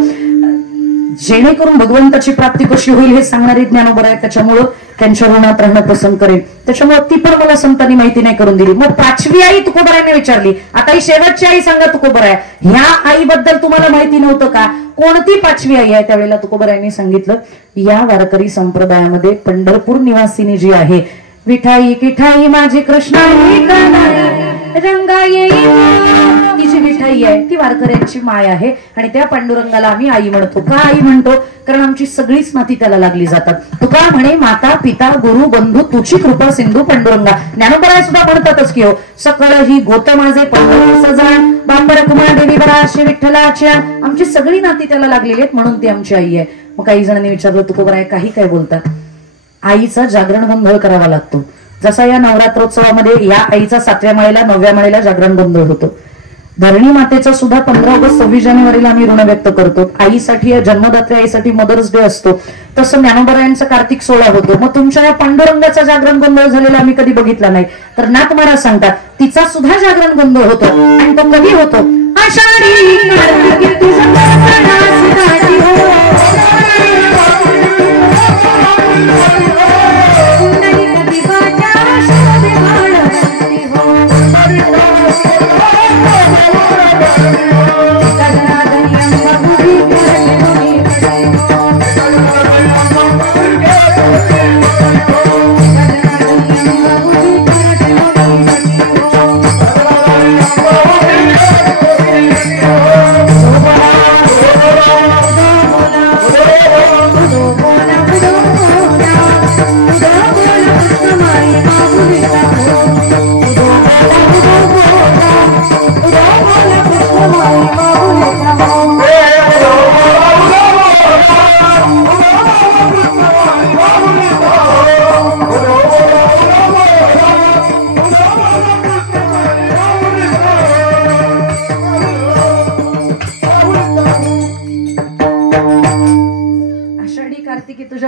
जेणेकरून भगवंताची प्राप्ती कशी होईल हे सांगणारे ज्ञानोबा आहे, त्याच्यामुळं त्यांच्या ऋणात राहणं पसंत करेल. त्याच्यामुळे ती पण मला संतांनी माहिती नाही करून दिली. मग 5वी आई तुकोबरायने विचारली, आता ही शेवटची आई सांगा तुकोबराय, ह्या आईबद्दल तुम्हाला माहिती नव्हतं का? कोणती 5वी आई आहे? त्यावेळेला तुकोबरायांनी सांगितलं, या वारकरी संप्रदायामध्ये पंढरपूर निवासिनी जी आहे, विठाई किठाई माझी कृष्णाई रंगा येई, ती जी विठाई आहे ती वारकऱ्यांची माय आहे. आणि त्या पांडुरंगाला आम्ही आई म्हणतो. का आई म्हणतो? कारण आमची सगळीच नाती त्याला लागली जातात. तुका म्हणे माता पिता गुरु बंधू तुझी कृपा सिंधू पांडुरंगा. ज्ञानोबराय सुद्धा म्हणतातच की हो, सकळ ही गोत माझे पंढरी सजाण बांबर कुमार देवी बरा असे विठ्ठलाच्या. आमची सगळी नाती त्याला लागलेली आहेत म्हणून ती आमची आई आहे. मग काही जणांनी विचारलं, तुकोबराय काही काय बोलतात? आईचा जागरण गोंधळ करावा लागतो. जसा या नवरात्रोत्सवामध्ये या आईचा 7व्या माळेला 9व्या माळेला जागरण गोंधळ होतो. धरणी मातेचा सुद्धा 15 ऑगस्ट 26 जानेवारीला आम्ही ऋण व्यक्त करतो. आईसाठी, जन्मदात्री आईसाठी मदर्स डे असतो. तसं ज्ञानोबरायांचा कार्तिक 16 होतो. मग तुमच्या या पांडुरंगाचा जागरण गोंधळ झालेला आम्ही कधी बघितला नाही. तर नाथ महाराज सांगतात, तिचा सुद्धा जागरण गोंधळ होतो. आणि तो कधी होतो? आषाढी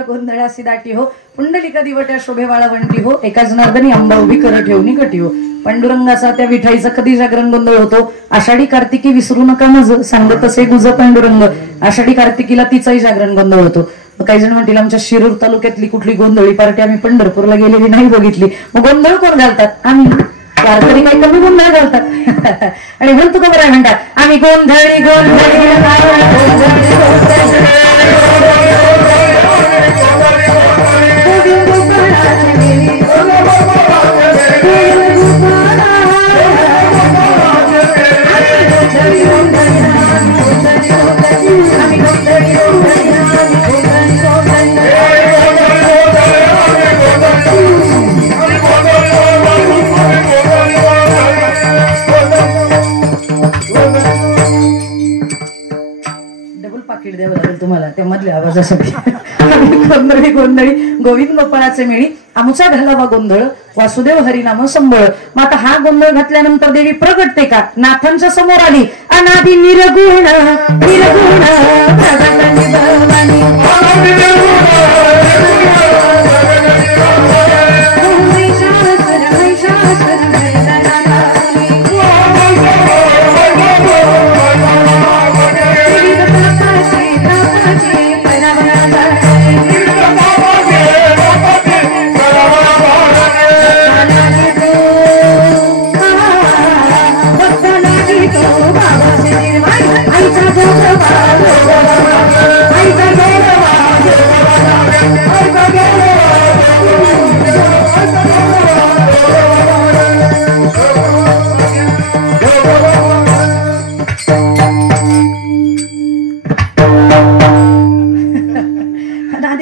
गोंधळासी दाटी हो, पुंडलिका दिवट्या शोभेवाळा वंटी हो, एका जनार्दनी अंबा उभी कर ठेवणी कटी हो. पांडुरंगाचा त्या विठाईचा कधी जागरण गोंधळ होतो? आषाढी कार्तिकी विसरू नका मज, सांगत तसे गुज पांडुरंग. आषाढी कार्तिकीला तिचाही जागरण गोंधळ होतो. काही जण म्हणतील आमच्या शिरूर तालुक्यातली कुठली गोंधळी पार्टी आम्ही पंढरपूरला गेलेली नाही बघितली. मग गोंधळ कोण घालतात? आम्ही. वारकरी काही कमी गोंधळ घालतात. आणि म्हणतो का बरं म्हणतात, आम्ही गोंधळी गोंधळी द्यावं लागेल तुम्हाला त्या मधल्या आवाजासाठी. गोंधळी गोंधळी गोविंद गोपाळाचे मेळी आमुचा घालावा गोंधळ वासुदेव हरिनाम संबळ. मग आता हा गोंधळ घातल्यानंतर देवी प्रगटते का? नाथांच्या समोर आली. अनादि निर्गुण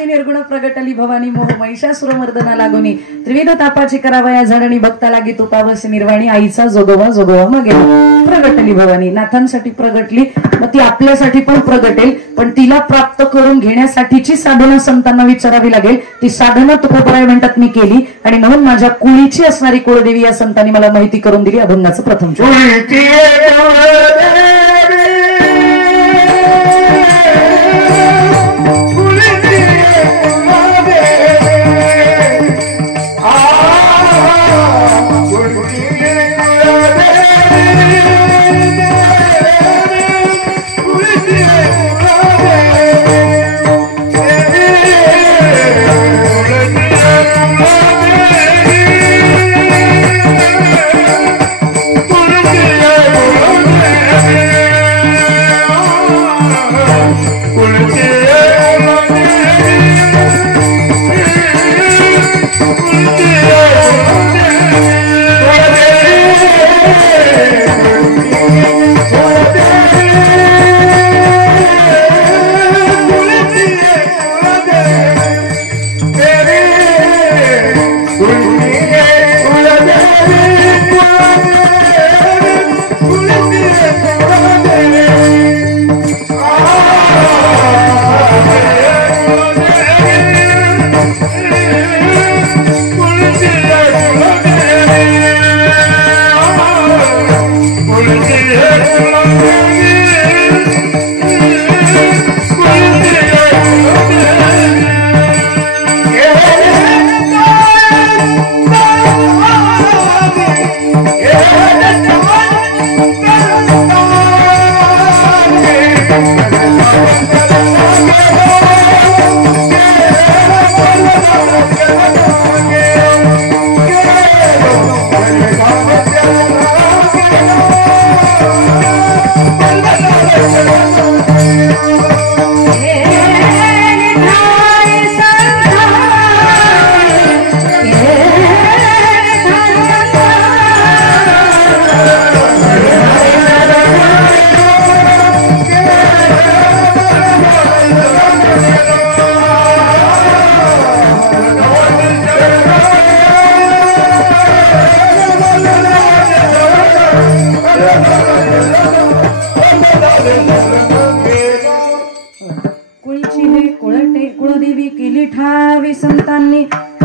निर्गुण प्रगटली भवानी मोह महिषासुर मर्दना लागोनी त्रिविध तापाची करावया झडणी भक्ता लागी तुपावसी निर्वाणी. आईचा जोगवा जोगवा मग प्रगटली भवानी नाथांसाठी प्रगटली. मग ती आपल्यासाठी पण प्रगटेल, पण तिला प्राप्त करून घेण्यासाठीची साधना संतांना विचारावी लागेल. ती साधना तुकोबराय म्हणतात मी केली, आणि म्हणून माझ्या कुळीची असणारी कुळदेवी या संतांनी मला माहिती करून दिली. अभंगाचं प्रथम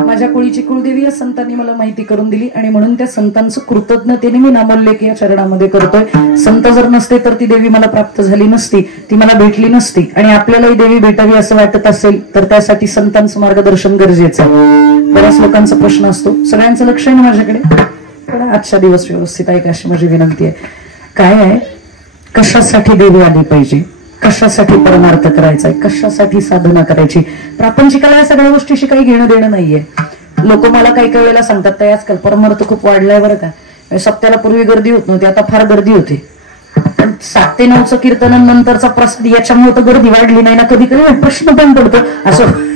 माझ्या कुळीची कुळदेवी या संतांनी मला माहिती करून दिली आणि म्हणून त्या संतांचं कृतज्ञतेने मी नामोल्लेख या चरणामध्ये करतोय. संत जर नसते तर ती देवी मला प्राप्त झाली नसती, ती मला भेटली नसती. आणि आपल्यालाही देवी भेटावी असं वाटत असेल तर त्यासाठी संतांचं मार्गदर्शन गरजेचं आहे. बऱ्याच लोकांचा प्रश्न असतो, सगळ्यांचं लक्ष आहे ना माझ्याकडे, पण आजचा दिवस व्यवस्थित आहे अशी माझी विनंती आहे. काय आहे, कशासाठी देवी आली पाहिजे, कशासाठी परमार्थ करायचा आहे, कशासाठी साधना करायची. प्रापंचिकाला या सगळ्या गोष्टीशी काही घेणं देणं नाहीये. लोक मला काही काही वेळेला सांगतात तर आजकाल परमार्थ खूप वाढलाय बरं का. सप्त्याला पूर्वी गर्दी होत नव्हती, आता फार गर्दी होते. पण 7 ते 9चं कीर्तनानंतरचा प्रसाद याच्यामुळे तर गर्दी वाढली नाही ना. कधी कधी प्रश्न पण पडतो असं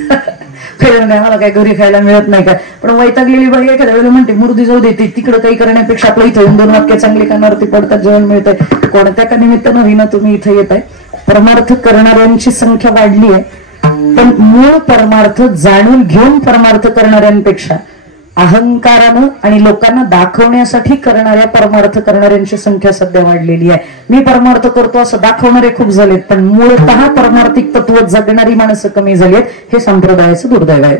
मला काय घरी खायला मिळत नाही का. पण वैतागलेली बाई एखाद्या वेळेला म्हणते मुर्दी जाऊ देते, तिकडं काही करण्यापेक्षा आपलं इथं 2 वाक्य चांगले कानावरती पडतात, जेवण मिळतंय. कोणत्या का निमित्तानं विना तुम्ही इथं येत आहे. परमार्थ करणाऱ्यांची संख्या वाढली आहे, पण मूळ परमार्थ जाणून घेऊन परमार्थ करणाऱ्यांपेक्षा अहंकारानं आणि लोकांना दाखवण्यासाठी करणाऱ्या परमार्थ करणाऱ्यांची संख्या सध्या वाढलेली आहे. मी परमार्थ करतो असं दाखवणारे खूप झालेत, पण मूळतः परमार्थिक तत्व जगणारी माणसं कमी झालीत. हे संप्रदायाचं दुर्दैव आहे.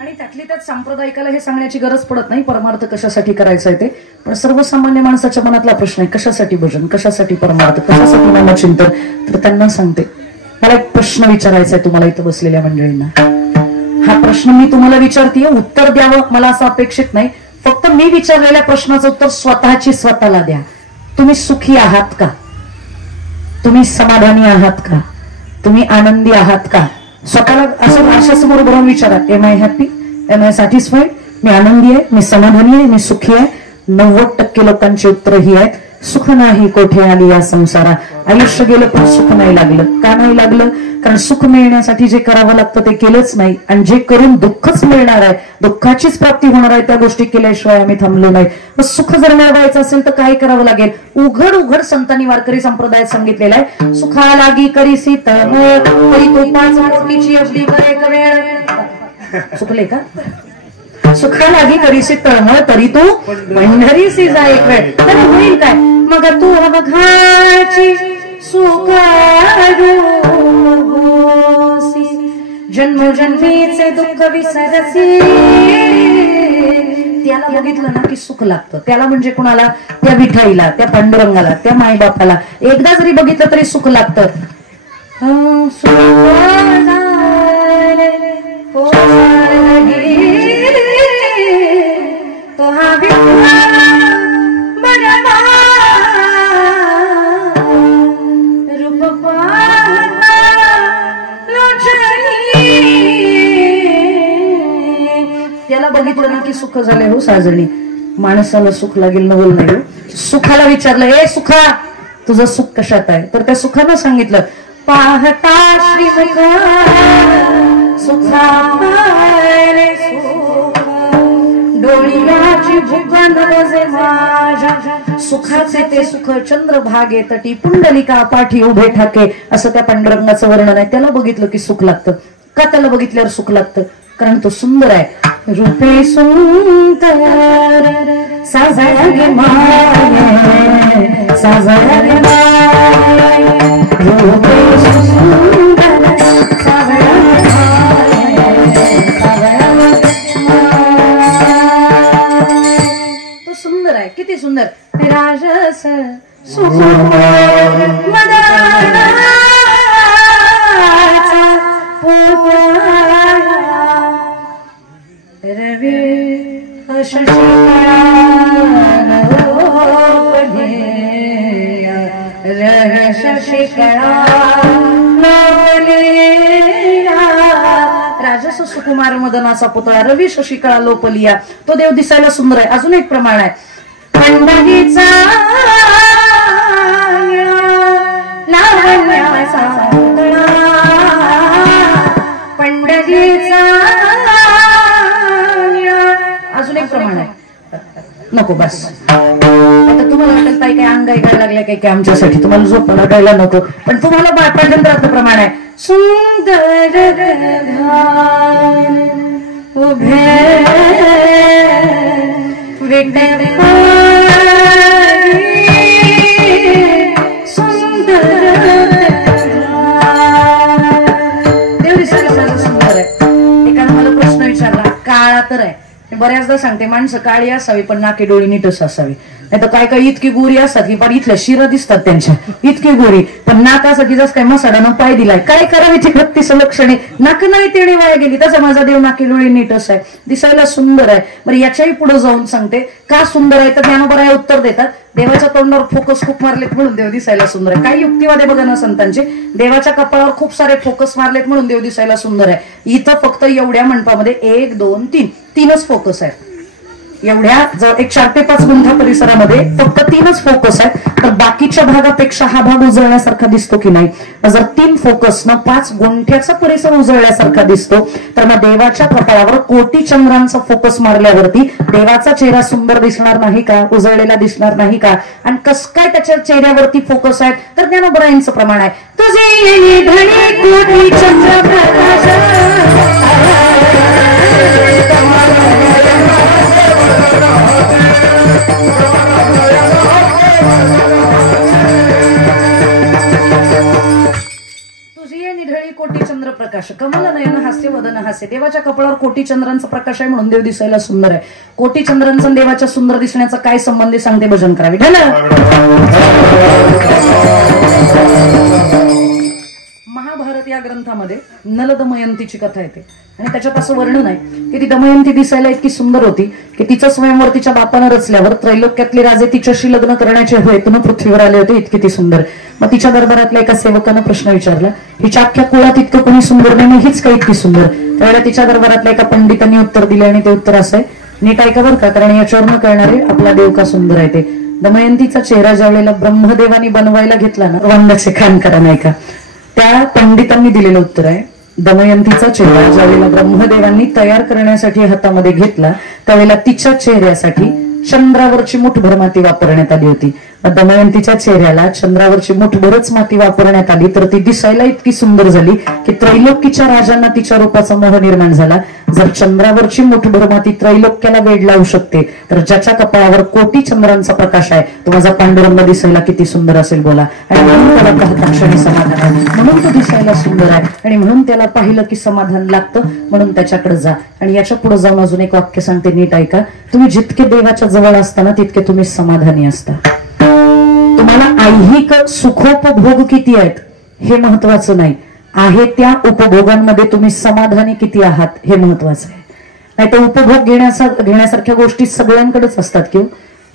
आणि त्यातली त्यात सांप्रदायिकाला हे सांगण्याची गरज पडत नाही परमार्थ कशासाठी करायचं आहे ते. पण सर्वसामान्य माणसाच्या मनातला प्रश्न आहे, कशासाठी भजन, कशासाठी परमार्थ, कशासाठी नामचिंतन. तर त्यांना सांगते, मला एक प्रश्न विचारायचा आहे तुम्हाला इथं बसलेल्या मंडळींना. हा प्रश्न मी तुम्हाला विचारतीये, उत्तर द्यावं मला असं अपेक्षित नाही. फक्त मी विचारलेल्या प्रश्नाचं उत्तर स्वतःला द्या. तुम्ही सुखी आहात का, तुम्ही समाधानी आहात का, तुम्ही आनंदी आहात का. स्वतःला असं माणसासमोर बरोबर विचारा, am I happy, am I satisfied, मी आनंदी आहे, मी समाधानी आहे, मी सुखी आहे. 90% लोकांची उत्तर ही आहेत, सुख नाही कोठे आली या संसारात. आयुष्य गेलं पण सुख नाही लागलं. का नाही लागलं, कारण सुख मिळण्यासाठी जे करावं लागतं ते केलंच नाही, आणि जे करून दुःखच मिळणार आहे, दुःखाचीच प्राप्ती होणार आहे, त्या गोष्टी केल्याशिवाय आम्ही थांबलो नाही. मग सुख जर मिळवायचं असेल तर काय करावं लागेल. उघड उघड संतांनी वारकरी संप्रदायात सांगितलेलं आहे, सुखा लागी करीसी तळमळ, तरी तो 5 कोटीची अगदी करे वेळ. चुकले का, सुखा लागी करीसी तळमळ, तरी तू पंढरीसी जा एक वेळ. तर होईल काय मग, तू बघाची सुख जन्मोजन्मीचे दुःख विसरसी. त्याला बघितलं ना की सुख लागतं. त्याला म्हणजे कुणाला, त्या विठाईला, त्या पांडुरंगाला, त्या मायबापाला एकदा जरी बघितलं तरी सुख लागतं. त्याला बघितलं ना की सुख झाले हो साजणी. माणसाला सुख लागेल नवल नाही. सुखाला विचारलं, ए सुखा तुझं सुख कशात आहे, तर त्या सुखानं सांगितलं, पाहता श्रीमुख सुखा डोळीयाची भुक नवजे माझ्या. सुखाचे ते सुख चंद्रभागे तटी पुंडलिका पाठी उभे ठाके, असं त्या पांडुरंगाचं वर्णन आहे. त्याला बघितलं की सुख लागतं. का त्याला बघितल्यावर सुख लागतं, कारण तो सुंदर आहे. रूपे सुंदर साजरे माये, साजरे माये, रूपे सुंदर साजरे माये, साजरे माये. तो सुंदर आहे, किती किती सुंदर. राजस सुकुमार मदनाचा पोपळा रवी राजस सुकुमार मदनाचा पुतळा रवी शशिकळा लोपलिया. तो देव दिसायला सुंदर आहे. अजून एक प्रमाण आहे. पंढरीचा लावण्याचा पुतळा पंढरीचा. अजून एक प्रमाण आहे. नको बस. आता तुम्हाला वाटेल ताई काय अंगाई काय लागल्या काय आमच्यासाठी तुम्हाला झोपायला गायला नको. पण तुम्हाला पाठांतराचं प्रमाण आहे. सुंदर उभे सुंदर देव दिसायला सुंदर आहे. एकाने मला प्रश्न विचारला. काळा तर आहे. बऱ्याचदा सांगते माणसं काळी असावी पण नाकी डोळी नीटच असावी. नाही तर काय काय इतकी गोरी असतात की फार इथल्या शिरा दिसतात त्यांच्या इतकी गोरी पण नाकासाठी जस काय मसाडानं पाय दिलाय. काय करावी ती व्यक्तीचं लक्षणे. नाक नाही तेवढी वाया गेली. तसं माझा देव नाकी डोळी नीटच आहे. दिसायला सुंदर आहे. बरं याच्याही पुढे जाऊन सांगते का सुंदर आहे. तर ज्ञानोबराय उत्तर देतात. देवाच्या तोंडावर फोकस खूप मारलेत म्हणून देव दिसायला सुंदर आहे. काही युक्तिवाद आहे बघा ना संतांचे. देवाच्या कपाळावर खूप सारे फोकस मारलेत म्हणून देव दिसायला सुंदर आहे. इथं फक्त एवढ्या मंडपामध्ये 1 2 3 तीनच फोकस आहे. एवढ्या जर 4 ते 5 गुंठा परिसरामध्ये फक्त 3च फोकस आहेत. तर बाकीच्या भागापेक्षा हा भाग उजळल्यासारखा दिसतो की नाही. जर 3 फोकस न 5 गुंठ्याचा परिसर उजळल्यासारखा दिसतो तर मग देवाच्या कपाळावर कोटी चंद्रांचा फोकस मारल्यावरती देवाचा चेहरा सुंदर दिसणार नाही का. उजळलेला दिसणार नाही का. आणि कस काय त्याच्या चेहऱ्यावरती फोकस आहेत. तर ज्ञानोबरायांचं प्रमाण आहे. तुझे धनी कोटी चंद्र प्रकाश तुझी निधळी कोटी चंद्र प्रकाश कमल नयन हास्य वदन हास्य. देवाच्या कपाळावर कोटी चंद्रांचा प्रकाश आहे म्हणून देव दिसायला सुंदर आहे. कोटी चंद्रांचा देवाच्या सुंदर दिसण्याचा काय संबंध सांगते भजन करावे. महाभारत या ग्रंथामध्ये नल दमयंतीची कथा येते आणि त्याच्यात असं वर्णन आहे की ती दमयंती दिसायला इतकी सुंदर होती की तिचं स्वयंवर तिच्या बापानं रचल्यावर त्रैलोक्यातले राजे तिच्याशी लग्न करण्याचे हेतून पृथ्वीवर आले होते. इतकी ती सुंदर. मग तिच्या दरबारातल्या एका सेवकानं प्रश्न विचारला. हिच्या अख्ख्या कुळात इतकं कोणी सुंदर नाही मग हीच काही इतकी सुंदर. त्यावेळेला तिच्या दरबारातल्या एका पंडितांनी उत्तर दिले आणि ते उत्तर असं आहे. नीट ऐका बरं का कारण याच्यावर न कळणारे आपला देव का सुंदर आहे ते. दमयंतीचा चेहरा ज्या वेळेला ब्रह्मदेवानी बनवायला घेतला ना वांद्याचे खान करा नाही का. त्या पंडितांनी दिलेलं उत्तर आहे. दमयंतीचा चेहरा ज्यावेळेला ब्रह्मदेवांनी तयार करण्यासाठी हातामध्ये घेतला त्यावेळेला तिच्या चेहऱ्यासाठी चंद्रावरची मुठभर माती वापरण्यात आली होती. दमयंतीच्या चेहऱ्याला चंद्रावरची मुठभरच माती वापरण्यात आली तर ती दिसायला इतकी सुंदर झाली की त्रैलोक्याच्या राजांना तिच्या रूपाचा मोह निर्माण झाला. जर चंद्रावरची मुठभर माती त्रैलोक्याला वेड लावू शकते तर ज्याच्या कपाळावर कोटी चंद्रांचा प्रकाश आहे तो माझा पांडुरंग दिसायला किती सुंदर असेल बोला. आणि म्हणून त्याला पाहता क्षणी समाधान आहे. म्हणून तो दिसायला सुंदर आहे आणि म्हणून त्याला पाहिलं की समाधान लागतं. म्हणून त्याच्याकडे जा. आणि याच्या पुढे जाऊन अजून एक वाक्य सांगते नीट ऐका. तुम्ही जितके देवाच्या जवळ असताना तितके तुम्ही समाधानी असता. तुम्हाला ऐहिक सुखोपभोग किती आहेत हे महत्वाचं नाही. आहे त्या उपभोगांमध्ये तुम्ही समाधानी किती आहात हे महत्वाचं आहे. नाही तर उपभोग घेण्यासारख्या गोष्टी सगळ्यांकडेच असतात. किंवा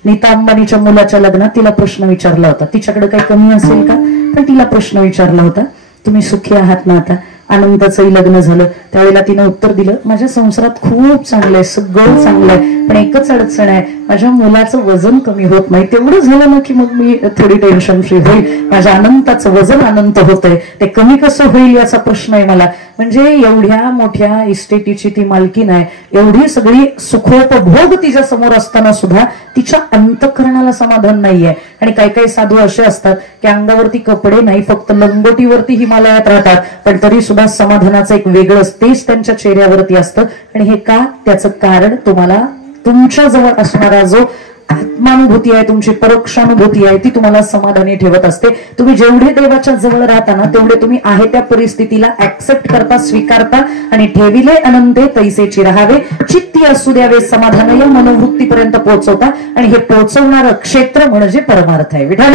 नीता अंबानीच्या मुलाच्या लग्नात तिला प्रश्न विचारला होता. तिच्याकडे काही कमी असेल का पण तिला प्रश्न विचारला होता तुम्ही सुखी आहात ना. आता अनंताचंही लग्न झालं त्यावेळेला तिनं उत्तर दिलं माझ्या संसारात खूप चांगलं आहे सगळं चांगलं आहे पण एकच अडचण आहे माझ्या मुलाचं वजन कमी होत नाही. तेवढं झालं ना की मग मी थोडी टेन्शन फ्री होईल. माझ्या अनंताचं वजन अनंत होतंय ते कमी कसं होईल याचा प्रश्न आहे मला. म्हणजे एवढ्या मोठ्या इस्टेटीची ती मालकीण आहे. एवढी सगळी सुखोपभोग तिच्या समोर असताना सुद्धा तिच्या अंतःकरणाला समाधान नाहीये. आणि काही काही साधू असे असतात की अंगावरती कपडे नाही फक्त लंगोटीवरती हिमालयात राहतात पण तरी सुद्धा समाधानाचं एक वेगळं तेच त्यांच्या चेहऱ्यावरती असतं. आणि हे का त्याचं कारण तुम्हाला तुमच्या जवळ असणारा जो आत्मानुभूती आहे, तुमची परोक्षानुभूती आहे, ती तुम्हाला समाधानी ठेवत असते. तुम्ही जेवढे देवाच्या जवळ राहता ना तेवढे तुम्ही आहे त्या परिस्थितीला ऍक्सेप्ट करता, स्वीकारता आणि ठेविले अनंते तैसेची राहावे, चित्ती असू द्यावे समाधान या मनोवृत्तीपर्यंत पोहोचवता. आणि हे पोहोचवणारं क्षेत्र म्हणजे परमार्थ आहे. विठ्ठल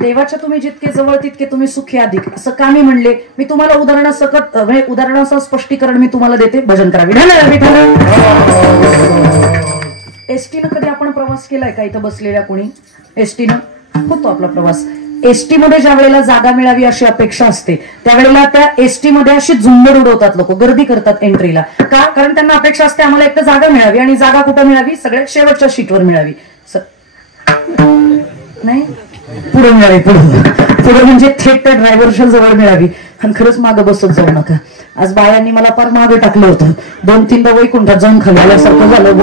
देवाच्या तुम्ही जितके जवळ तितके तुम्ही सुखी अधिक, असं का मी म्हणले? मी तुम्हाला उदाहरणासकट उदाहरणाचं स्पष्टीकरण मी तुम्हाला देते. भजन करा. विठ्ठल विठ्ठल. एसटीनं कधी आपण प्रवास केलाय का? इथं बसलेल्या कोणी एसटीनं होतो आपला प्रवास. एसटी मध्ये ज्या वेळेला जागा मिळावी अशी अपेक्षा असते त्यावेळेला त्या एसटी मध्ये अशी झुंबड उडवतात लोक, गर्दी करतात एंट्रीला. का? कारण त्यांना अपेक्षा असते आम्हाला एक तर जागा मिळावी, आणि जागा कुठं मिळावी? सगळ्यात शेवटच्या सीटवर मिळावी. नाही पुढे मिळावी, पुढे म्हणजे थेट त्या ड्रायव्हरच्या जवळ मिळावी. आणि खरंच मागं बसत जाऊ नका. आज बायांनी मला फार मागे टाकलं होतं, 2-3दा वैकुंठात जाऊन खाली आल्यासारखं झालं.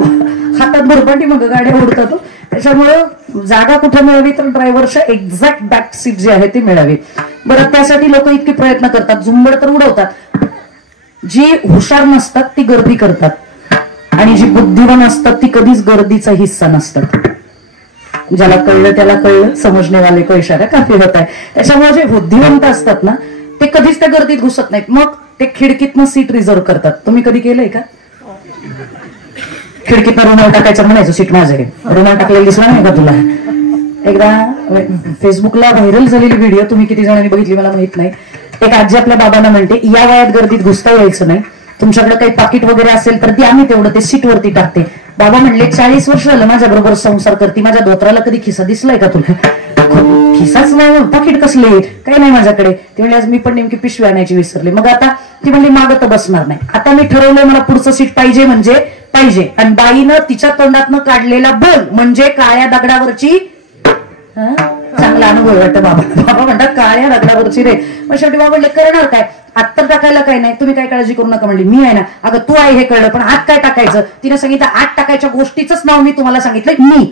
हातात भरपाटी मग गाड्या उडतात. त्याच्यामुळं जागा कुठे मिळावी तर ड्रायव्हरच्या एक्झॅक्ट बॅक सीट जी आहे ती मिळावी. बरं, त्यासाठी लोक इतके प्रयत्न करतात, झुंबड तर उडवतात. जी हुशार नसतात ती गर्दी करतात, आणि जी बुद्धिवान असतात ती कधीच गर्दीचा हिस्सा नसतात. ज्याला कळलं त्याला कळलं, समजणे वाले को इशारा काफी होत आहे. त्याच्यामुळे जे बुद्धिवंत असतात ना ते कधीच त्या गर्दीत घुसत नाहीत. मग ते खिडकीतनं सीट रिझर्व्ह करतात. तुम्ही कधी केलंय का? खिडकीतनं रुमाल टाकायचं, म्हणायचं सीट माझं आहे. रुमाल टाकलेला दिसला नाही का तुला? एकदा फेसबुकला व्हायरल झालेली व्हिडिओ तुम्ही किती जणांनी बघितली मला माहित नाही. एक आजी आपल्या बाबांना म्हणते, या वयात गर्दीत घुसता यायचं नाही, तुमच्याकडे काही पाकिट वगैरे असेल तर ती आम्ही तेवढं ते सीटवरती टाकते. बाबा म्हणले, 40 वर्ष झालं माझ्या बरोबर संसार करते, माझ्या धोत्राला कधी खिसा दिसलाय का तुला? खिसाच नाही, पाकिट कसले? काही नाही माझ्याकडे. ती म्हणली, आज मी पण नेमकी पिशवी आणायची विसरले. मग आता ती म्हणली, मागं तर बसणार नाही. आता मी ठरवलंय मला पुढचं सीट पाहिजे म्हणजे पाहिजे. आणि बाईनं तिच्या तोंडातनं काढलेला बोल म्हणजे काळ्या दगडावरची. चांगला अनुभव वाटतं बाबा. बाबा म्हणतात काळ्या दगडावरची रे. मग शेवटी बाबा म्हणले, करणार काय? आत्तर टाकायला काय नाही, तुम्ही काय काळजी करू नका. म्हणली, मी आहे ना. अगं तू आहे हे कळलं, पण आत काय टाकायचं? तिने सांगितलं, आत टाकायच्या गोष्टीच नाव मी तुम्हाला सांगितलं, मी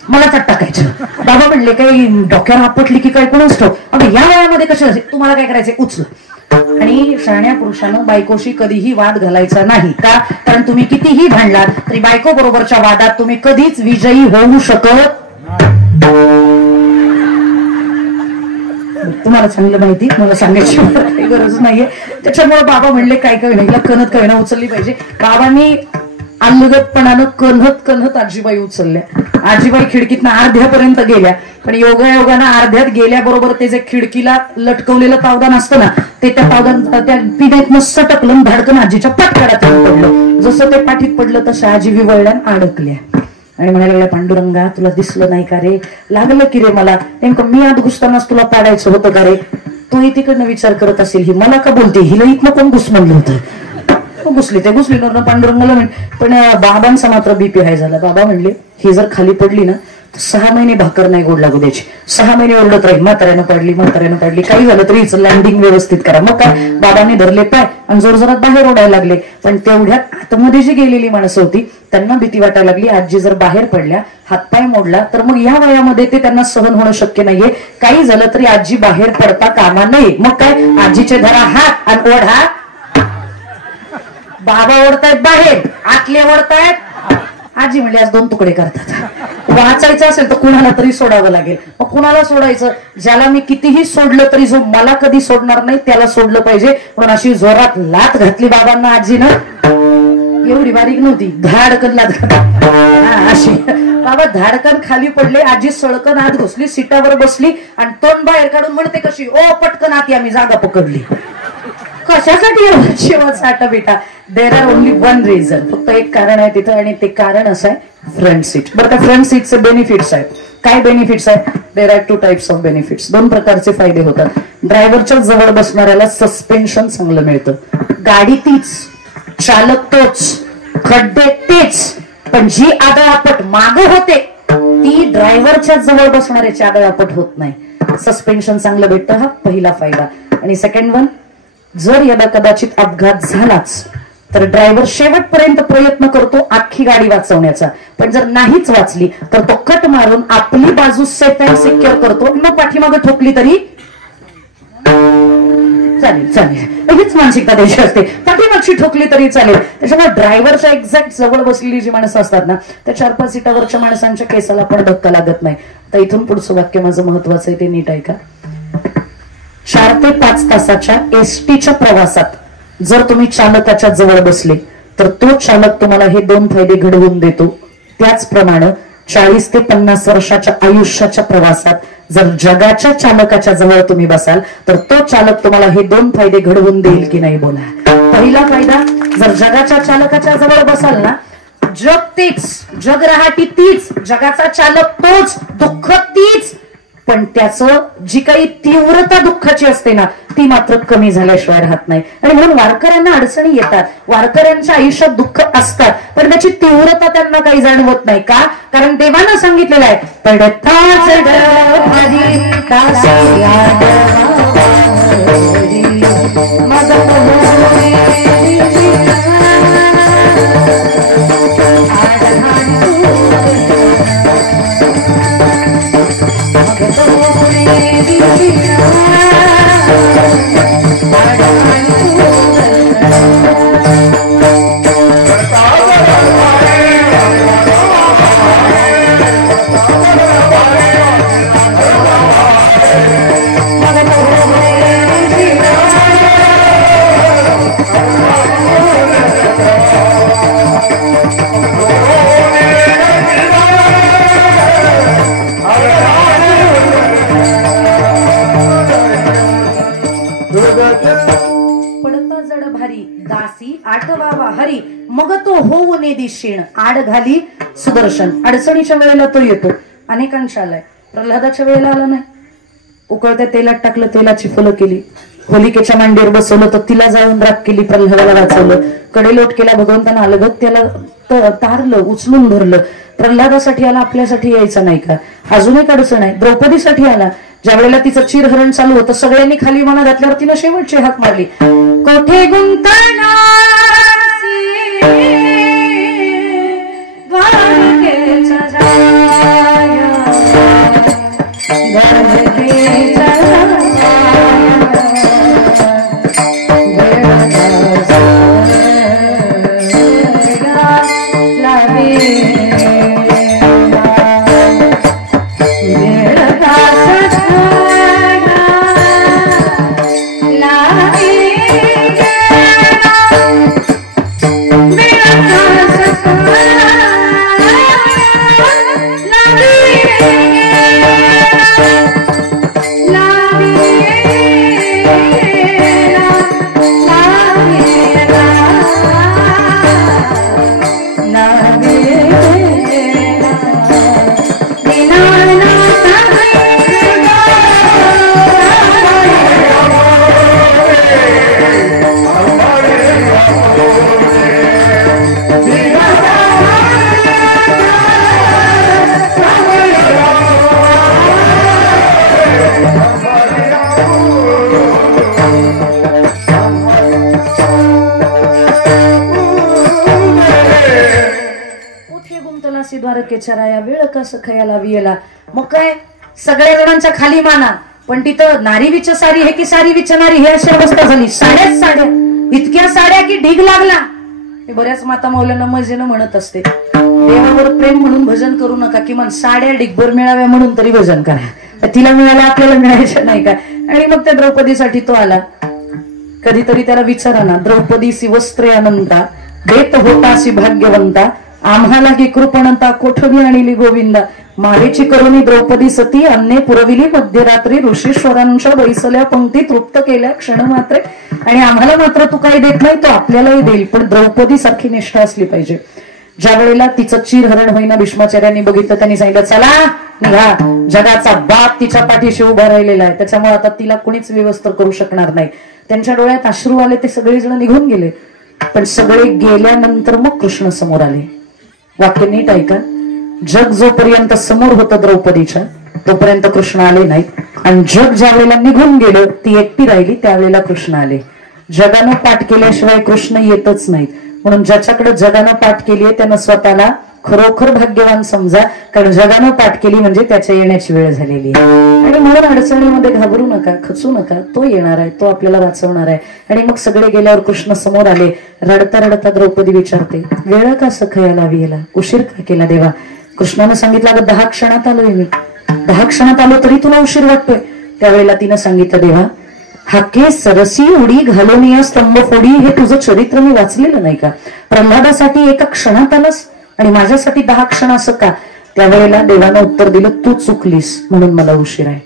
मलाच आत टाकायचं. बाबा म्हणले, काही डोक्यावर आपटली की काय कोणाच ठाऊक. अगं या वयामध्ये कशा तुम्हाला काय करायचंय? उचल. आणि शहाण्या पुरुषानं बायकोशी कधीही वाद घालायचा नाही. का? कारण तुम्ही कितीही भांडलात तरी बायको बरोबरच्या वादात तुम्ही कधीच विजयी होऊ शकत. तुम्हाला चांगलं माहिती, मला सांगायची काही गरज नाहीये. त्याच्यामुळे बाबा म्हणले, काय काय नाही, कणत काय ना उचलली पाहिजे. बाबांनी अलगतपणानं कणत आजीबाई उचलल्या. आजीबाई खिडकीतनं अर्ध्यापर्यंत गेल्या, पण योगायोगानं अर्ध्यात गेल्याबरोबर ते जे खिडकीला लटकवलेलं तावदान असतं ना ते त्या तावदान त्या पिण्यातनं सटकलं, धाडकन आजीच्या पाठकाडात पडलं. जसं ते पाठीत पडलं तसं आजी विवळल्या अडकल्या आणि म्हणायला लागल्या, पांडुरंगा तुला दिसलं नाही का रे? लागलं की रे मला, नेमकं मी आत घुसतानाच तुला पाडायचं होतं का रे? तूही तिकडनं विचार करत असेल, ही मला का बोलते, हिला इथनं कोण घुस म्हणलं होतं? घुसली ते घुसली पांडुरंगाला म्हण. पण बाबांचा मात्र बीपी हाय झाला. बाबा म्हणले, ही जर खाली पडली ना तर 6 महिने भाकर नाही गोड लागू द्यायची. 6 महिने ओरडत राहील, म्हाताऱ्यानं पडली, काही झालं तरी हिचं लँडिंग व्यवस्थित करा. मग काय, बाबांनी धरले पाय आणि जोरजोरात बाहेर ओढायला लागले. पण तेवढ्यात आतमध्ये जी गेलेली माणसं होती त्यांना भीती वाटायला लागली, आजी जर बाहेर पडल्या, हातपाय मोडला तर मग या वयामध्ये ते त्यांना सहन होणं शक्य नाहीये. काही झालं तरी आजी बाहेर पडता कामा नये. मग काय, आजीचे धरा हात आणि ओढा. बाबा ओढतायत बाहेर, आतले ओढतायत. आजी म्हणली, आज 2 तुकडे करतात. वाचायचं असेल तर कुणाला तरी सोडावं लागेल. मग कुणाला सोडायचं? ज्याला मी कितीही सोडलं तरी जो मला कधी सोडणार नाही त्याला सोडलं पाहिजे. पण अशी जोरात लात घातली बाबांना आजीनं, एवढी बारीक नव्हती, धाडकन लात अशी. बाबा धाडकन खाली पडले, आजी सळकन आत घुसली, सीटावर बसली आणि तोंड बाहेर काढून म्हणते कशी, ओ पटकन आत या, मी जागा पकडली. कशासाठी शेवटचा आटा बेटा? There are only one reason. फक्त एक कारण आहे तिथं, आणि ते कारण असं आहे फ्रंट सीट. बरं का, फ्रंट सीटचे बेनिफिट्स आहेत. काय बेनिफिट्स आहेत? There are 2 types of benefits. 2 प्रकारचे फायदे होतात. ड्रायव्हरच्या जवळ बसणाऱ्याला सस्पेन्शन चांगलं मिळतं. गाडी तीच, चालक तोच, खड्डे तेच, पण जी आदळापट मागं होते ती ड्रायव्हरच्या जवळ बसणाऱ्याची आदळापट होत नाही. सस्पेन्शन चांगलं भेटतं, हा पहिला फायदा. आणि सेकंड वन, जर यदा कदाचित अपघात झालाच तर ड्रायव्हर शेवटपर्यंत प्रयत्न करतो अख्खी गाडी वाचवण्याचा. पण जर नाहीच वाचली तर तो कट मारून आपली बाजू सेफ अँड सिक्युअर करतो. न पाठीमागे ठोकली तरी चालेल चालेल, हीच मानसिकता द्यायची असते. पाठीमागची ठोकली तरी चालेल. त्याच्यामुळे ड्रायव्हरच्या एक्झॅक्ट जवळ बसलेली जी माणसं असतात ना, त्या 4-5 सीटावरच्या माणसांच्या केसाला पण धक्का लागत नाही. तर इथून पुढचं वाक्य माझं महत्वाचं आहे, ते नीट ऐका. 4 ते 5 तासाच्या एसटीच्या प्रवासात जर तुम्ही चालकाच्या जवळ बसले तर तो चालक तुम्हाला हे 2 फायदे घडवून देतो. त्याचप्रमाणे 40 ते 50 वर्षाच्या आयुष्याच्या प्रवासात जर जगाच्या चालकाच्या जवळ तुम्ही बसाल तर तो चालक तुम्हाला हे 2 फायदे घडवून देईल की नाही बोला. पहिला फायदा, जर जगाच्या चालकाच्या जवळ बसाल ना, जग तेच, जग रहाटी तीच, जगाचा चालक तोच, दुःख तीच, पण त्याचं जी काही तीव्रता दुःखाची असते ना ती मात्र कमी झाल्याशिवाय राहत नाही. आणि म्हणून वारकऱ्यांना अडचणी येतात, वारकऱ्यांच्या आयुष्यात दुःख असतात, पण त्याची तीव्रता त्यांना काही जाणवत नाही. का? कारण देवानं सांगितलेलं आहे, पडता जड भारी दासी मग तो होऊ नेदी शेण आड घाली सुदर्शन. अडचणीच्या वेळेला तो येतो, अनेकांच्या आलाय, प्रल्हादाच्या वेळेला आला नाही. उकळत्या तेलात टाकलं, तेलाची फुलं केली, होलिकेच्या मांडीवर बसवलं तर तिला जाळून राख केली, प्रल्हादाला वाचवलं. कडेलोट केला भगवंतानं, अलगत त्याला तारलं, उचलून धरलं. प्रल्हादासाठी आला, आपल्यासाठी यायचा नाही का? अजून एक अडचण आहे, द्रौपदीसाठी आला. ज्या वेळेला तिचं चिरहरण चालू होतं, सगळ्यांनी खाली मना घातल्यावर तिनं शेवटची हाक मारली, कोठे गुंतणार द्वारकेच्या वेळ कसं खयाला वियला. मग काय सगळ्या जणांच्या खाली माना, पण तिथं नारी विच सारी हे की सारी विच नारी हे अशी अवस्था झाली. साड्याच साड्या, इतक्या साड्या की ढीग लागला. हे बऱ्याच माता मौलांना मजेनं म्हणत असते, देवावर प्रेम म्हणून भजन करू नका, किमान साड्या ढिगभर मिळाव्या म्हणून तरी भजन करा. तिला मिळाला, आपल्याला मिळायचं नाही का? आणि मग त्या द्रौपदीसाठी तो आला. कधीतरी त्याला विचारा ना, द्रौपदीसी वस्त्रे अनंता देत होतासी भाग्यवंता, आम्हाला की कृपणता कोठवी आणली गोविंदा. मारेची करुणी द्रौपदी सती अन्ने पुरविली मध्यरात्री, ऋषीश्वरांच्या बैसल्या पंक्ती तृप्त केल्या क्षण मात्रे, आणि आम्हाला मात्र तू काही देत नाही, तो आपल्यालाही देईल. पण द्रौपदी सारखी निष्ठा असली पाहिजे. ज्या वेळेला तिचं चिरहरण होईना भीष्माचार्यांनी बघितलं, त्यांनी सांगितलं चला निघा, जगाचा बाप तिच्या पाठीशी उभा राहिलेला आहे, त्याच्यामुळे आता तिला कोणीच व्यवस्था करू शकणार नाही. त्यांच्या डोळ्यात अश्रू आले, ते सगळेजण निघून गेले. पण सगळे गेल्यानंतर मग कृष्ण समोर आले. वाक्य नीट ऐका, जग जोपर्यंत समोर होतं द्रौपदीच्या तोपर्यंत कृष्ण आले नाही, आणि जग ज्या वेळेला निघून गेलं, ती एकटी राहिली, त्यावेळेला कृष्ण आले. जगानं पाठ केल्याशिवाय कृष्ण येतच नाहीत. म्हणून ज्याच्याकडे जगानं पाठ केली आहे त्यानं स्वतःला खरोखर भाग्यवान समजा, कारण जगानं पाठ केली म्हणजे त्याच्या येण्याची वेळ झालेली आहे. आणि म्हणून अडचणीमध्ये घाबरू नका, खचू नका. तो येणार आहे, तो आपल्याला वाचवणार आहे. आणि मग सगळे गेल्यावर कृष्ण समोर आले. रडता रडता द्रौपदी विचारते, वेळ का सखया लावी याला, उशीर का केला देवा? कृष्णानं सांगितलं, अगं 10 क्षणात आलोय मी, 10 क्षणात आलो तरी तुला उशीर वाटतोय. त्यावेळेला तिनं सांगितलं, देवा हाके सरसी उडी घालून या स्तंभ फोडी, हे तुझं चरित्र मी वाचलेलं नाही का? प्रल्हादासाठी 1 क्षणात आलंस आणि माझ्यासाठी 10 क्षण असं का? त्यावेळेला देवानं उत्तर दिलं, तू चुकलीस म्हणून मला उशीर आहे.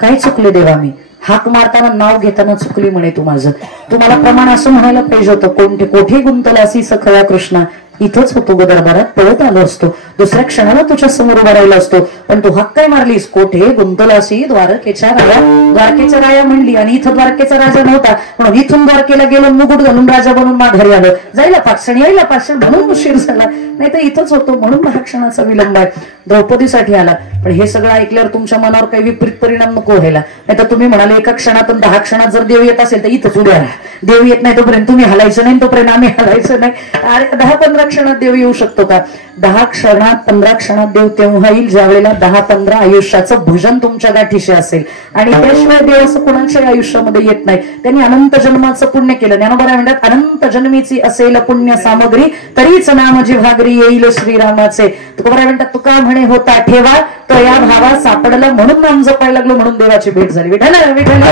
काय चुकले देवा मी? हाक मारताना नाव घेताना चुकली म्हणे तू माझं. तुम्हाला प्रमाण असं म्हणायला पाहिजे होतं, कोठे गुंतलासी सखया कृष्णा, इथंच होतो ग दरबारात, पळत आलो असतो, दुसऱ्या क्षणाला तुझ्या समोर उभा राहिला असतो. पण तू हाक काय मारलीस? कोठे गुंतलासी द्वारकेच्या राया. द्वारकेच्या राया म्हणली आणि इथं द्वारकेचा राजा नव्हता, म्हणून इथून द्वारकेला गेलो, मुकुट घालून राजा बनून माघारी आलं. जायला 5 क्षण, यायला 5 क्षण, म्हणून उशीर झाला. नाही तर इथंच होतो म्हणून 10 क्षणाचा विलंब आहे. द्रौपदीसाठी आला. पण हे सगळं ऐकल्यावर तुमच्या मनावर काही विपरीत परिणाम नको व्हायला. नाही तर तुम्ही म्हणाले 1 क्षणातून 10 क्षणात जर देव येत असेल तर इथंच उभ्या राहा. देव येत नाही तोपर्यंत तुम्ही हलायचं नाही, तोपर्यंत आम्ही हलायचं नाही. अरे 10-15 क्षणात देव येऊ शकतो का? 10 क्षणात 15 क्षणात देव तेव्हा येईल ज्या वेळेला 10-15 आयुष्याचं भजन तुमच्या गाठीशी असेल. आणि त्याशिवाय देव असं कोणाच्याही आयुष्यामध्ये येत नाही. त्यांनी अनंत जन्माचं पुण्य केलं. ज्ञानोबा म्हणतात, अनंत जन्मीची असेल पुण्य सामग्री, तरीच नाम जिव्हागरी येईल श्रीरामाचे. तुकोबराय म्हणतात, तुका म्हणे होता ठेवा, तो या भावा सापडला म्हणून नाम जपायला लागलो, म्हणून देवाची भेट झाली. विठ्ठल विठ्ठल.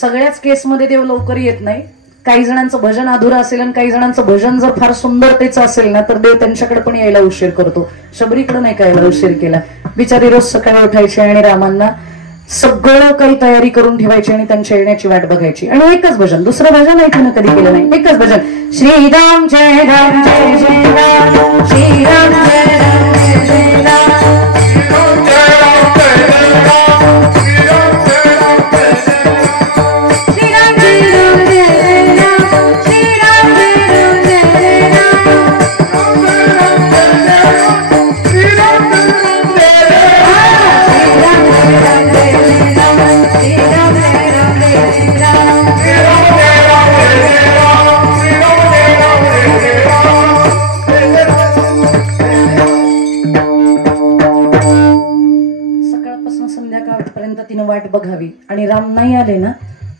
सगळ्याच केसमध्ये देव लवकर येत नाही. काही जणांचं भजन अधुरा असेल आणि काही जणांचं भजन जर फार सुंदरतेचं असेल ना, तर देव त्यांच्याकडे पण यायला उशीर करतो. शबरीकडे नाही काय उशीर केला. बिचारी रोज सकाळी उठायची आणि रामांना सगळं काही तयारी करून ठेवायची आणि त्यांच्या येण्याची वाट बघायची. आणि एकच भजन, दुसरं भजन आहे तिनं कधी केलं नाही. एकच भजन, श्रीराम जय राम जय जय राम, श्रीराम जय राम जय जय राम, वाट बघावी. आणि राम नाही आले ना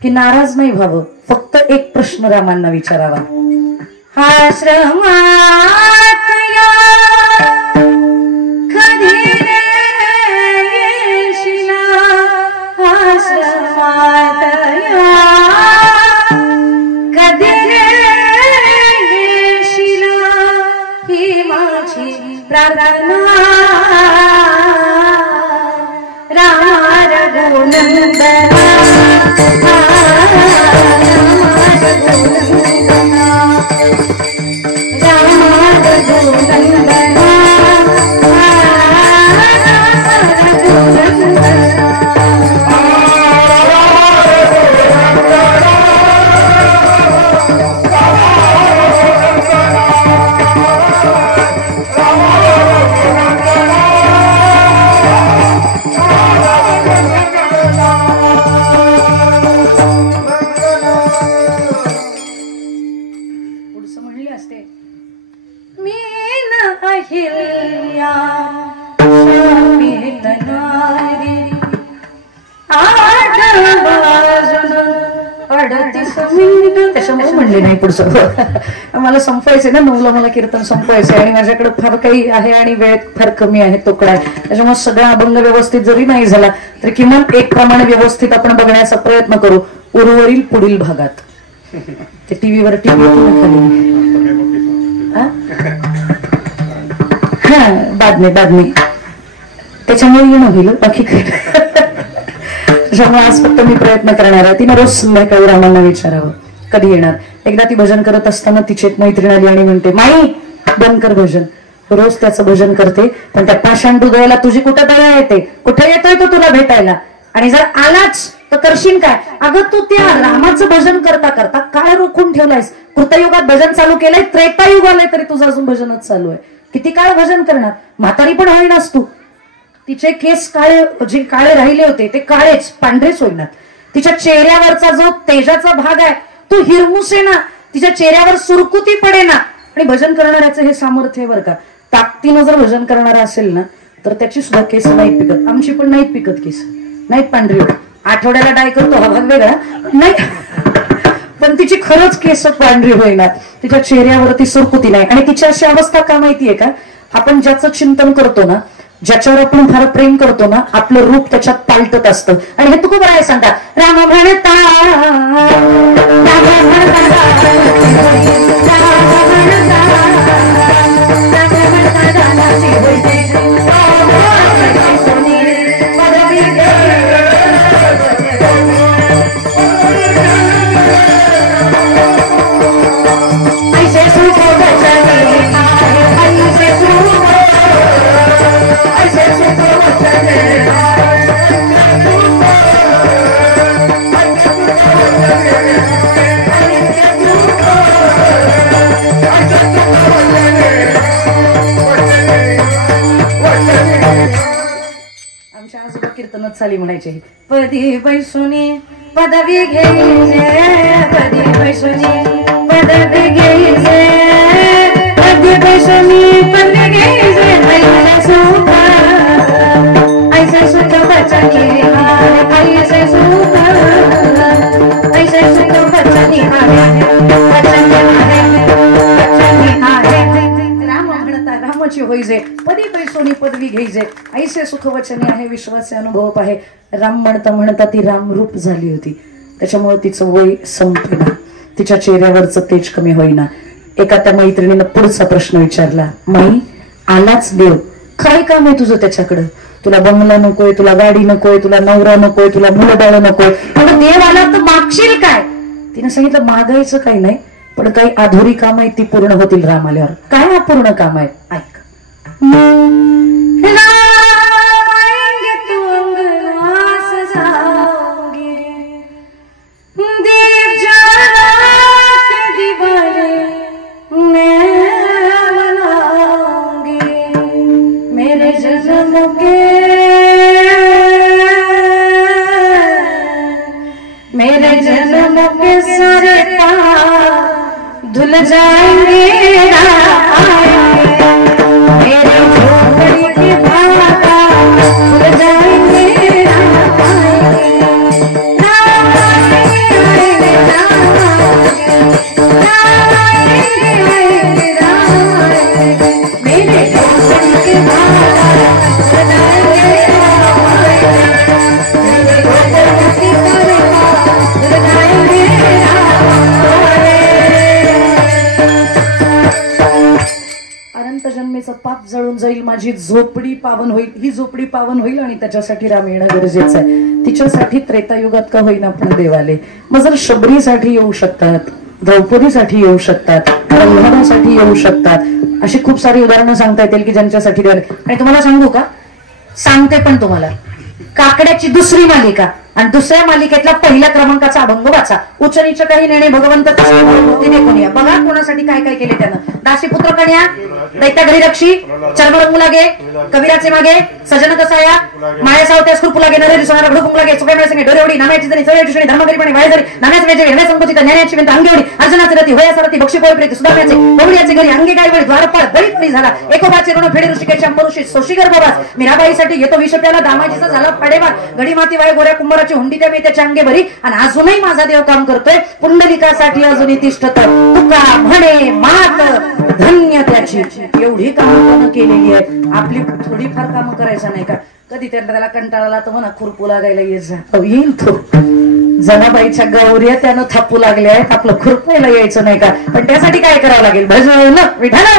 की नाराज नाही व्हावं. फक्त एक प्रश्न रामांना विचारावा, आश्रमात कधी येशील, आश्रमात कधी येशील, ही माझी प्रार्थना. त्याच्यामुळे म्हणले नाही पुढचं. मला संपवायचंय ना, 9ला मला कीर्तन संपवायचंय आणि माझ्याकडे फार काही आहे आणि वेळ फार कमी आहे, तोकडा आहे. त्याच्यामुळे सगळा अभंग व्यवस्थित जरी नाही झाला तरी किमान एक प्रमाणे व्यवस्थित आपण बघण्याचा प्रयत्न करू. उर्वरित पुढील भागात ते टीव्हीवर बातमी त्याच्यामुळे येणं होईल, बाकी काय. त्याच्यामुळे आज फक्त मी प्रयत्न करणार आहे. तिने रोज संध्याकाळी रामांना विचारावं कधी येणार. एकदा ती भजन करत असताना तिची एक मैत्रीण आली आणि म्हणते, माई बंद कर भजन. रोज त्याचं भजन करते, पण त्या पाषाण हृदयाला तुझी कुठं दया येते? कुठे येतोय तो तुला भेटायला? आणि जर आलाच तर करशील काय? अगं तू त्या रामाचं भजन करता करता काळ रोखून ठेवलायस. कृतयुगात भजन चालू केलंय, त्रेतायुग आलंय तरी तुझं अजून भजनच चालू आहे. किती काळ भजन करणार? म्हातारी पण होईनास तू. तिचे केस काळे, जे काळे राहिले होते ते काळेच पांढरेच होईनात. तिच्या चेहऱ्यावरचा जो तेजाचा भाग आहे तो हिरमुसे ना, तिच्या चेहऱ्यावर सुरकुती पडे ना. आणि भजन करणाऱ्याचं हे सामर्थ्य आहे बरं का. ताकदीनं जर भजन करणारा असेल ना तर त्याची सुद्धा केस नाहीत पिकत. आमची पण नाहीत पिकत केस, नाहीत पांढरी होत. आठवड्याला डाय करतो हा भाग वेगळा नाही, पण तिची खरंच केस पांढरी होईना, तिच्या चेहऱ्यावरती सुरकुती नाही. आणि तिची अशी अवस्था का माहितीये का, आपण ज्याचं चिंतन करतो ना, ज्याच्यावर आपण फार प्रेम करतो ना, आपलं रूप त्याच्यात पालटत असतं. आणि हे तू खूप आहे सांगता राम म्हणता कीर्तनात चाली म्हणायचे पदी बैसुनी पदवी घ्यायचे, पदी बैसुनी पदवी घ्यायचे, पदी बैसुनी पदवी घ्यायचे, ऐसे सुख बचनी ऐसे सुख, ऐसे सुख बचनी रामाची होईजे, पदी पैसोनी पदवी घ्यायचे, ऐसे सुखवचने आहे विश्वाचे अनुभव आहे. राम म्हणता म्हणता ती रामरूप झाली होती, त्याच्यामुळे तिचं वय संपलं, तिच्या चेहऱ्यावरचं तेज कमी होईना. एका त्या मैत्रिणीनं पुढचा प्रश्न विचारला, माई आलाच देव, काय काम आहे तुझं त्याच्याकडं? तुला बंगला नकोय, तुला गाडी नकोय, तुला नवरा नकोय, तुला मुलं बाळ नकोय, पण देव आला तर मागशील काय? तिने सांगितलं मागायचं काही नाही, पण काही अधुरी काम आहे ती पूर्ण होतील राम आल्यावर. काय अपूर्ण काम आहे ऐक. मेरे जन्म के सारे धुल जाएंगे, मेरे झोपड़ी के भागा धुल जाएंगे, मेरे झोपड़ी के भागा धुल जाएंगे, अनंत जन्मेचं पाप जळून जाईल, माझी झोपडी पावन होईल, ही झोपडी पावन होईल आणि त्याच्यासाठी राम येणं गरजेचं आहे. तिच्यासाठी त्रेतायुगात का होईना आपण देवाले. मग जर शबरीसाठी येऊ शकतात, द्रौपदीसाठी येऊ शकतात, ब्रह्मणासाठी येऊ शकतात, अशी खूप सारी उदाहरणं सांगता येतील की ज्यांच्यासाठी देवाले. आणि तुम्हाला सांगू का, सांगते पण तुम्हाला, काकड्याची दुसरी मालिका आणि दुसऱ्या मालिकेतला पहिल्या क्रमांकाचा अभंग वाचा. उच्च नीच काही नेणे भगवंत कोणीया. बघा कोणासाठी काय काय केले त्यानं. दासी पुत्र कन्या, दैत्या घरी रक्षी, चर्मरंगू लागे, कबीराचे मागे, सजन कसाया, माया सावत्यास कृपू लागे, नरेरी सोनारा घडकुंग लागे, सुपे मिळसे डोरेवडी, नाम्याची जणी, चवयाची शणी, धर्मकरीपणे वायझरी, नाम्याचे वेजे, हेव्या संकोचित, न्यायाची विंत अंगेवडी, अर्जुनाचे रती, वयासारथी, बक्षी पोळी प्रीती, सुधाम्याचे, गवळीयाचे घरी, अंगे गायवडी, द्वारपाळ, बळीपणी झाला, एकोबाचे ऋण फेडे ऋषिकेच्या अंबरुषी, सोशीगर बोबास, मीराबाईसाठी येतो विष प्याला, दामाजीचा झाला फाडेवार, गडी माती वाय गोऱ्या कुंभाराची हुंडी त्या मी त्याच्या अंगे भरी, आणि अजूनही माझा देव काम करतोय, पुंडलिकासाठी अजूनही तिष्ठत, तुका म्हणे मात धन्य त्याची. एवढी कामं केलेली आहेत, आपली थोडीफार कामं करायचं नाही का? कधी त्याला कंटाळाला तर म्हणा खुरपू लागायला येईल तो. जनाबाईच्या गौऱ्या त्यानं थापू लागल्या आहेत, आपलं खुरपायला यायचं नाही का? पण त्यासाठी काय करावं लागेल? भजन विठाला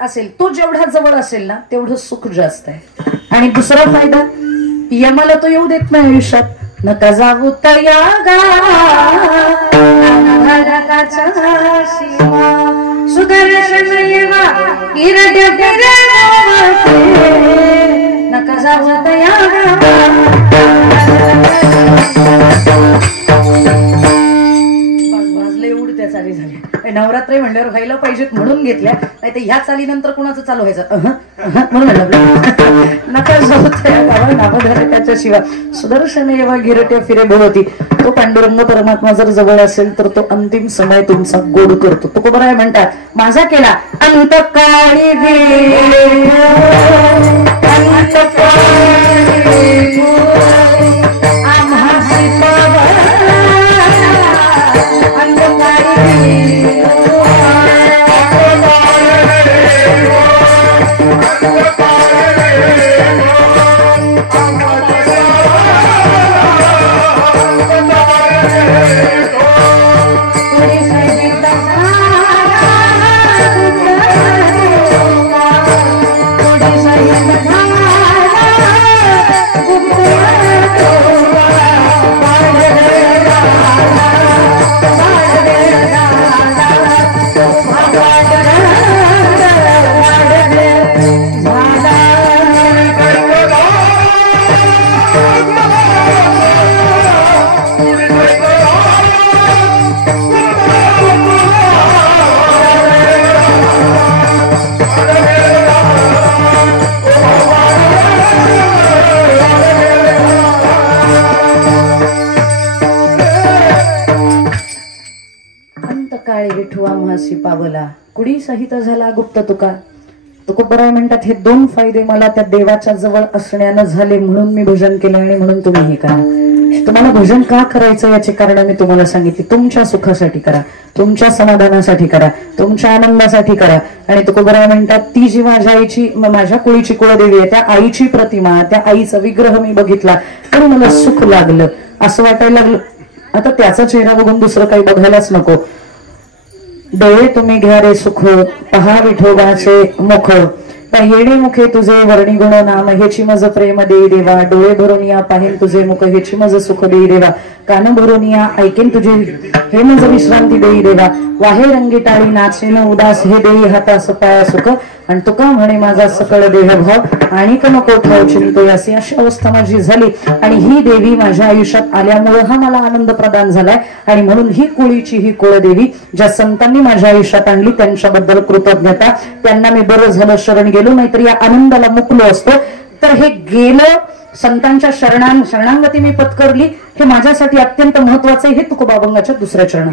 असेल तो जेवढा जवळ असेल ना तेवढं सुख जास्त आहे. आणि दुसरा फायदा, यमाला तो येऊ देत नाही आयुष्यात. नका जाऊ तयागा सुदर्शन नका जाऊ तयागा वाजले उडत्या चाली झाल्या. नवरात्री म्हणल्यावर व्हायला पाहिजेत म्हणून घेतल्या, नाही तर ह्या चालीनंतर कुणाचं चालू व्हायचं म्हणून म्हणलं नका जाऊ त्या गावा नामधारकाच्या शिवाय. सुदर्शन येवा गिरट्या फिरे भोवती. तो पांडुरंग परमात्मा जर जवळ असेल तर तो अंतिम समय तुमचा गोड करतो. तो बरं आहे म्हणतात, माझा केला अंतकाळी पावला कुडी सहित झाला गुप्त तुका. तुकोबराय म्हणतात, हे दोन फायदे मला त्या देवाच्या जवळ असण्यानं झाले म्हणून मी भजन केलं आणि म्हणून तुम्ही हे करा. तुम्हाला भजन का करायचं याची कारण मी तुम्हाला सांगितली. तुमच्या सुखासाठी करा, तुमच्या समाधानासाठी करा, तुमच्या आनंदासाठी करा. आणि तुकोबराय म्हणतात, ती जी माझ्या आईची माझ्या कुळीची कुळदेवी आहे त्या आईची प्रतिमा, त्या आईचा विग्रह मी बघितला आणि मला सुख लागलं, असं वाटायला लागलं. आता त्याचा चेहरा बघून दुसरं काही बघायलाच नको. डोळे तुम्ही घ्या रे सुख, पहा विठोबाचे मुख. येणे मुखे तुझे वर्णी गुण नाम, हेची मज प्रेम देई देवा. डोळे भरून या पाहिन तुझे मुख, हेची मज सुख देई देवा. कान भरून या ऐकेन तुझे, हे मज विश्रांती देई देवा. वाहे रंगी टाळी नाचेन उदास, हे देई हातास पाया सुख. आणि तुका म्हणे माझा सकळ देह भाव, आणि नको ठाव चिंतो अशी अशी अवस्था माझी झाली. आणि ही देवी माझ्या आयुष्यात आल्यामुळे हा मला आनंद प्रदान झालाय. आणि म्हणून ही कुळीची ही कुळदेवी ज्या संतांनी माझ्या आयुष्यात आणली त्यांच्याबद्दल कृतज्ञता. त्यांना मी बरं झालं शरण गेलो, नाहीतर या आनंदाला मुकलो असतो. तर हे गेलं संतांच्या शरणांगती मी पत्करली, हे माझ्यासाठी अत्यंत महत्वाचं आहे. हे तुकोबाबंगाच्या दुसऱ्या चरणात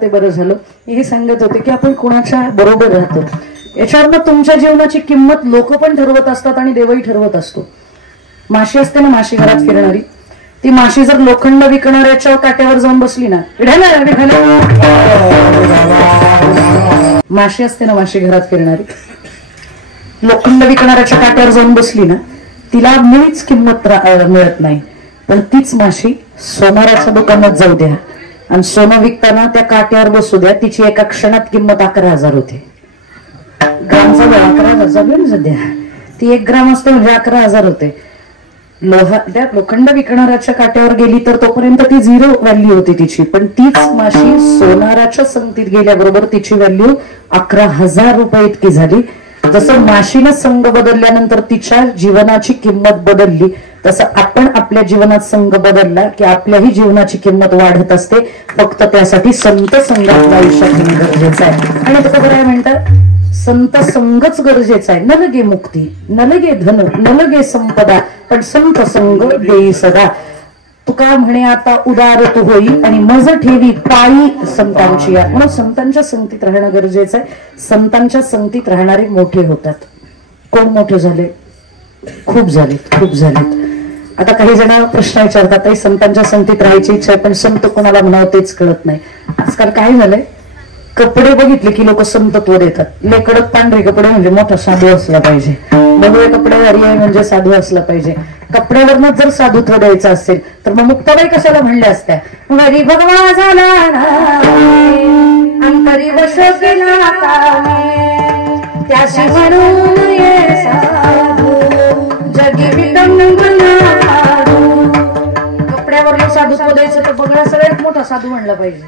ते बरं झालं. हे सांगत होते की आपण कुणाच्या बरोबर राहतो याच्यावर तुमच्या जीवनाची किंमत लोक पण ठरवत असतात आणि देवही ठरवत असतो. माशी असते ना, माशी घरात फिरणारी, ती माशी जर लोखंड विकणाऱ्याच्या काट्यावर जाऊन बसली ना, माशी असते ना माशी घरात फिरणारी, लोखंड विकणाऱ्याच्या काट्यावर जाऊन बसली ना, तिला मुळीच किंमत मिळत नाही. पण तीच माशी सोनाराच्या दुकानात जाऊ द्या आणि सोनं विकताना त्या काट्यावर बसू द्या, तिची एका क्षणात किंमत 11,000 होते. ग्रामचा 11,000 सध्या, ती 1 ग्राम असते म्हणजे 11,000 होते. त्या लोखंड विकणाऱ्याच्या काट्यावर गेली तर तोपर्यंत ती 0 व्हॅल्यू होती तिची. पण तीच माशी सोनाराच्या संगतीत गेल्याबरोबर तिची व्हॅल्यू 11,000 रुपये इतकी झाली. जसं माशीनं संघ बदलल्यानंतर तिच्या जीवनाची किंमत बदलली, तसं आपण आपल्या जीवनात संघ बदलला की आपल्याही जीवनाची किंमत वाढत असते. फक्त त्यासाठी संत संघात आयुष्यात घेणे गरजेचं आहे. आणि आता काय म्हणतात, संत संघच गरजेचा आहे. न लगे मुक्ती, न लगे धन, न लगे संपदा, पण संत संघ देई सदा. तुका म्हणे आता उदार तू होई आणि मज ठेवी पायी संतांची. म्हणून संतांच्या संगतीत राहणं गरजेचं आहे. संतांच्या संगतीत राहणारे मोठे होतात. कोण मोठे झाले? खूप झालेत, खूप झालेत. आता काही जण प्रश्न विचारतात, संतांच्या संगतीत राहायची इच्छा आहे पण संत कोणाला म्हणावं तेच कळत नाही. आजकाल काय झालंय, कपडे बघितले की लोक संतत्व देतात. ले कडक पांढरे कपडे म्हणजे मोठा साधू असला पाहिजे, बगळे कपडे हरियाई म्हणजे साधू असला पाहिजे. कपड्यावरच जर साधुत्व द्यायचं असेल तर मग मुक्ताबाई कशाला म्हणल्या असत्या, हरी भगवा झाला अंतरी वश केला त्याशी म्हणून ये साधू जगी विटंबना. कपड्यावर साधुत्व द्यायचं तर बगळा सगळ्यात मोठा साधू म्हणला पाहिजे.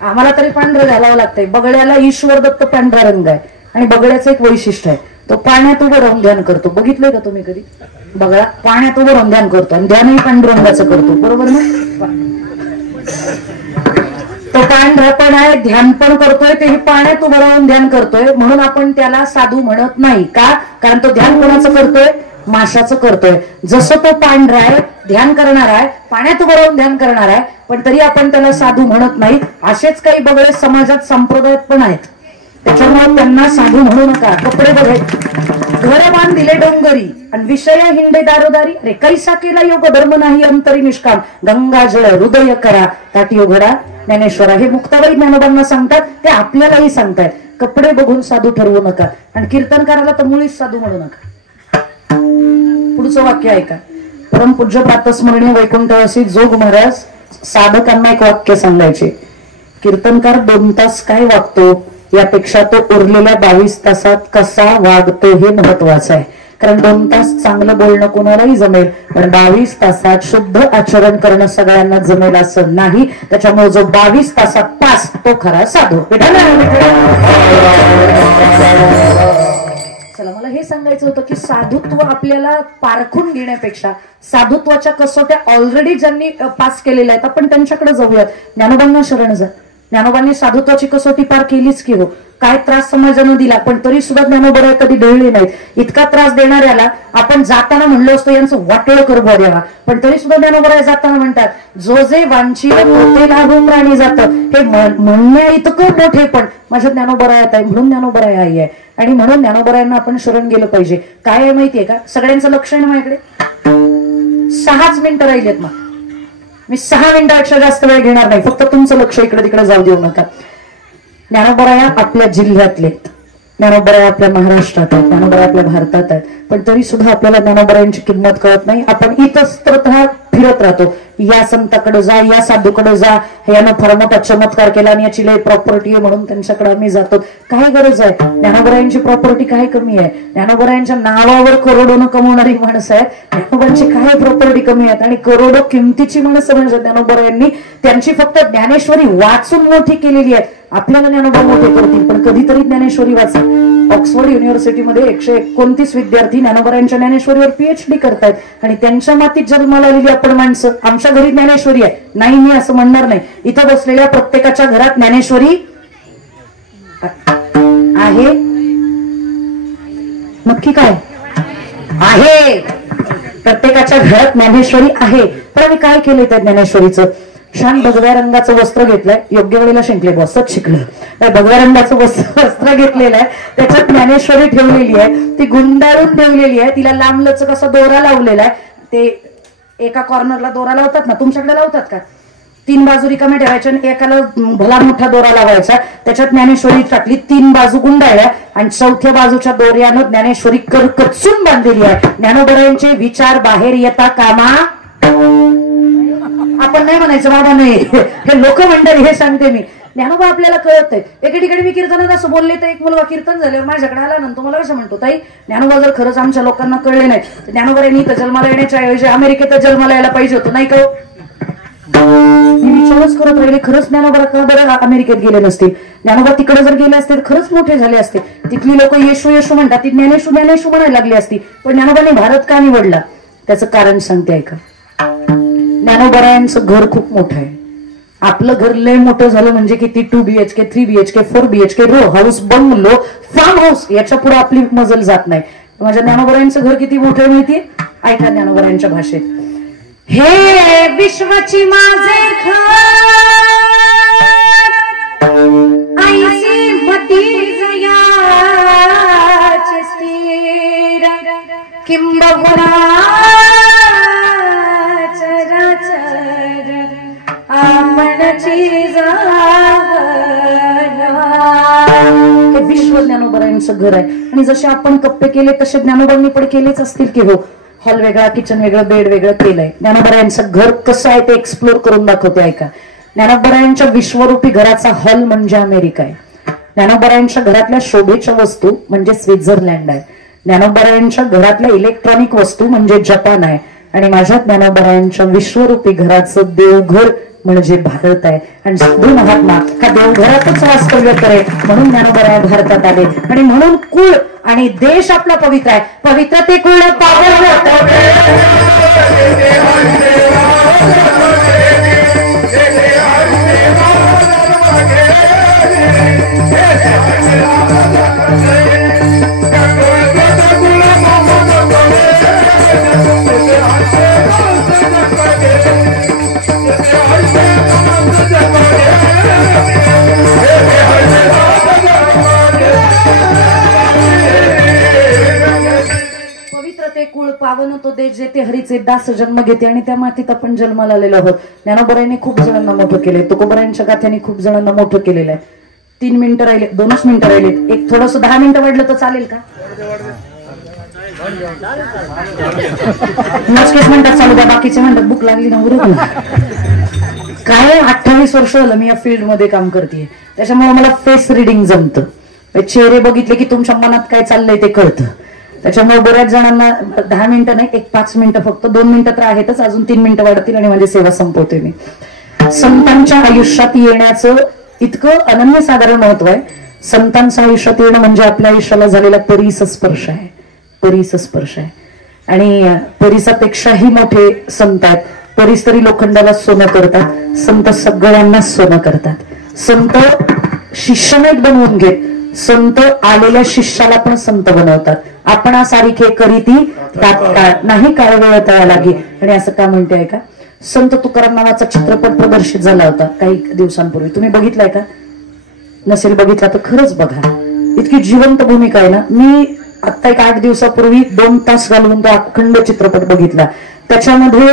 आम्हाला तरी पांढरं घालावं लागतंय. बगळ्याला ईश्वर दत्त पांढरा रंग आहे आणि बगळ्याचं एक वैशिष्ट्य आहे, तो पाण्यात उभं राहून ध्यान करतो. बघितलंय का तुम्ही कधी? बगळा पाण्यात उभं राहून ध्यान करतो आणि ध्यानही पांडुरंगाचं करतो, बरोबर ना? तो पांढरा पण आहे, ध्यान पण करतोय, तेही पाण्यात उभं राहून ध्यान करतोय. म्हणून आपण त्याला साधू म्हणत नाही. का? कारण तो ध्यान कोणाचं करतोय? माशाचं करतोय. जसं तो पांढरा आहे, ध्यान करणार आहे, पाण्यात उभं राहून ध्यान करणार आहे, पण तरी आपण त्याला साधू म्हणत नाही. असेच काही बगळे समाजात संप्रदायात पण आहेत, त्याच्यामुळे त्यांना साधू म्हणू नका. कपडे बघाय, घर बांध दिले डोंगरी आणि विषय हिंडे दारोदारी. अरे कैसा केला योग धर्म नाही अंतरी निष्काम, गंगा जळ हृदय करा ताटी उघडा ज्ञानेश्वरा. हे मुक्ताबाई ज्ञानोबांना सांगतात, ते आपल्यालाही सांगतायत. कपडे बघून साधू ठरवू नका आणि कीर्तनकाराला तर मुळीच साधू म्हणू नका. पुढचं वाक्य ऐका. परमपूज्य प्रातस्मरणीय वैकुंठवासी जोग महाराज साधकांना एक वाक्य सांगायचे, कीर्तनकार 2 तास काय वागतो यापेक्षा तो उरलेल्या 22 तासात कसा वागतो हे महत्वाचं आहे. कारण 2 तास चांगलं बोलणं कोणालाही जमेल, पण 22 तासात शुद्ध आचरण करणं सगळ्यांना जमेल असं नाही. त्याच्यामुळे जो 22 तासात पास तो खरा साधू. चला, मला हे सांगायचं होतं की साधुत्व आपल्याला पारखून घेण्यापेक्षा साधुत्वाच्या कसोट्या ऑलरेडी ज्यांनी पास केलेल्या आहेत आपण त्यांच्याकडे जाऊयात. ज्ञानोबांना शरण जा. ज्ञानोबांनी साधुत्वाची कसोटी पार केलीच की हो. काय त्रास समाजानं दिला, पण तरी सुद्धा ज्ञानोबा कधी ढळले नाहीत. इतका त्रास देणाऱ्याला आपण जाताना म्हणलो असतो यांचं वाटोळ कर द्यावा, पण तरी सुद्धा ज्ञानोबा जाताना म्हणतात, जो जे वांची होते लागून राणी जात. हे म्हणण्या इतकं मोठे पण माझ्या ज्ञानोबरायात आहे, म्हणून ज्ञानोबराय आई आहे. आणि म्हणून ज्ञानोबरायांना आपण शरण गेलं पाहिजे. काय आहे माहितीये का, सगळ्यांचं लक्ष आहे ना माझ्याकडे. 6च मिनिटं राहिलेत. मग मी 6 मिनिटापेक्षा जास्त वेळ घेणार नाही. फक्त तुमचं लक्ष इकडे तिकडे जाऊ देऊ नका. ज्ञानोबराया आपल्या जिल्ह्यातले, ज्ञानोबराया आपल्या महाराष्ट्रात आहेत, ज्ञानोबराया आपल्या भारतात आहेत, पण तरी सुद्धा आपल्याला ज्ञानोबरायांची किंमत कळत नाही. आपण इतस्ततः फिरत राहतो. या संताकडे जा, या साधूकडे जा, यानं फार मोठा चमत्कार केला आणि याची लय प्रॉपर्टी आहे म्हणून त्यांच्याकडे आम्ही जातो. काय गरज आहे? ज्ञानोबरायांची प्रॉपर्टी काय कमी आहे? ज्ञानोबरायांच्या नावावर करोडोनं कमवणारी माणसं आहेत. ज्ञानोबांची काय प्रॉपर्टी कमी आहेत? आणि करोडो किमतीची माणसं म्हणजे ज्ञानोबरायांनी त्यांची फक्त ज्ञानेश्वरी वाचून मोठी केलेली आहे. आपल्याला ज्ञानोबा मोठे करतील, पण कधीतरी ज्ञानेश्वरी वाचा. ऑक्सफोर्ड युनिव्हर्सिटीमध्ये 129 विद्यार्थी ज्ञानोबरायांच्या ज्ञानेश्वरीवर PhD करतायत आणि त्यांच्या मातीत जन्माला आलेली आपण माणसं. आमच्या घरी ज्ञानेश्वरी आहे नाही, मी असं म्हणणार नाही. इथं बसलेल्या प्रत्येकाच्या घरात ज्ञानेश्वरी आहे. नक्की काय आहे? प्रत्येकाच्या घरात ज्ञानेश्वरी आहे. पण आम्ही काय केलंय त्या ज्ञानेश्वरीचं? छान भगव्या रंगाचं वस्त्र घेतलंय, योग्य वेळेला शिंकले, बसच शिकलं. भगव्या रंगाचं वस्त्र घेतलेलं आहे, त्याच्यात ज्ञानेश्वरी ठेवलेली आहे, ती गुंडाळून ठेवलेली आहे, तिला लांबलचक असा दोरा लावलेला आहे. ते एका कॉर्नरला दोरा लावतात ना, तुमच्याकडे लावतात का? 3 बाजू रिकाम्या ठेवायच्या आणि एकाला भला मोठा दोरा लावायचा, त्याच्यात ज्ञानेश्वरी टाकली, 3 बाजू गुंडाळल्या आणि 4थ्या बाजूच्या दोऱ्यानं ज्ञानेश्वरी कचून बांधलेली आहे. ज्ञानोबरायांचे विचार बाहेर येता कामा. आपण नाही म्हणायचं बाबा नाही, हे लोक म्हणतात, हे सांगते मी. ज्ञानोबा आपल्याला कळत आहे. एके ठिकाणी मी कीर्तनात असं बोलले तर एक मुलगा कीर्तन झाल्यावर माझ्याकडे आला ना, तुम्हाला कसं म्हणतो, ताई ज्ञानोबा जर खरंच आमच्या लोकांना कळले नाही तर ज्ञानोबांनी इथं जन्माला येण्याच्या ऐवजी अमेरिकेत जन्माला यायला पाहिजे होतं, नाही का? मी विचारच करत राहिले, खरंच ज्ञानोबा का बरं अमेरिकेत गेले नसतील? ज्ञानोबा तिकडे जर गेले असते खरंच मोठे झाले असते. तिथली लोक येशू येशू म्हणतात, ती ज्ञानेशू ज्ञानेशू म्हणायला लागली असती. पण ज्ञानोबांनी भारत का निवडला? त्याचं कारण सांगते ऐका. ज्ञानोबरायांचं घर खूप मोठं आहे. आपलं घर लय मोठं झालं म्हणजे किती 2 BHK 3 BHK 4 BHK row house bungalow farm house याच्या पुढे आपली मजल जात नाही. माझ्या ज्ञानोबरायांचं घर किती मोठं माहितीये? ऐका ज्ञानोबरायांच्या भाषेत. हे विश्वाची माझे घर ऐसी मती जयाचे स्थिर किंबहुना चराचर आपणची जाण. हे विश्व ज्ञानोबरायांचं घर आहे. आणि जसे आपण कप्पे केले तसे ज्ञानोबांनी पण केलेच असतील की हो. हॉल वेगळा, किचन वेगळं, बेड वेगळं केलंय. ज्ञानोबरायांचं घर कसं आहे ते एक्सप्लोर करून दाखवते ऐका. ज्ञानोबरायांच्या विश्वरूपी घराचा हॉल म्हणजे अमेरिका आहे. ज्ञानोबरायांच्या घरातल्या शोभेच्या वस्तू म्हणजे स्वित्झर्लंड आहे. ज्ञानोबरायांच्या घरातल्या इलेक्ट्रॉनिक वस्तू म्हणजे जपान आहे. आणि माझ्या ज्ञानोबरायांच्या विश्वरूपी घराचं देवघर म्हणजे भारत आहे. आणि साधू महात्मा हा देवघरातच वास्तव्य करे म्हणून ज्ञानोबराया भारतात आले. आणि म्हणून कुळ आणि देश आपला पवित्र आहे. पवित्र ते कुळ कुळ पावन तो देश जेथे हरीचे दास जन्म घेते. आणि त्या मातीत आपण जन्माला आलेलो आहोत. ज्ञानोबरायांनी खूप जणांना मोठं केलंय. तुकोबरायांच्या गाथ्यांनी खूप जणांना मोठं केलेलं आहे. 3 मिनिटं राहिले, 2च मिनिटं राहिलेत. एक थोडस 10 मिनिटं वाढलं तर चालेल का? 9 मिनिटात चालू द्या. बाकीचे म्हणतात बुक लागली ना बरोबर. काय 28 वर्ष झालं मी या फील्ड मध्ये काम करते. त्याच्यामुळे मला फेस रिडिंग जमतं. चेहरे बघितले की तुमच्या मनात काय चाललंय ते कळतं. त्याच्यामुळे बऱ्याच जणांना 10 मिनिटं नाही, 5 मिनिटं फक्त. 2 मिनिटं तर आहेतच, अजून 3 मिनिटं वाढतील आणि माझी सेवा संपवते मी. संतांच्या आयुष्यात येण्याचं इतकं अनन्यसाधारण महत्व आहे. संतांचं आयुष्यात येणं म्हणजे आपल्या आयुष्याला झालेला परिसस्पर्श आहे. परिसस्पर्श आहे. आणि परिसापेक्षाही मोठे संत आहेत. परिस तरी लोखंडाला सोनं करतात, संत सगळ्यांनाच सोनं करतात. संत शिष्य नाहीत बनवून घेत, संत आलेल्या शिष्याला पण संत बनवतात. आपण सारिखे करीती तात्काळ नाही काळ वेळ तळा लागे. आणि असं का म्हणते आहे का? संत तुकाराम नावाचा चित्रपट प्रदर्शित झाला होता काही दिवसांपूर्वी. तुम्ही बघितलाय का? नसेल बघितला तर खरंच बघा. इतकी जिवंत भूमिका आहे ना. मी आता एक 8 दिवसापूर्वी 2 तास घालवून तो अखंड चित्रपट बघितला. त्याच्यामध्ये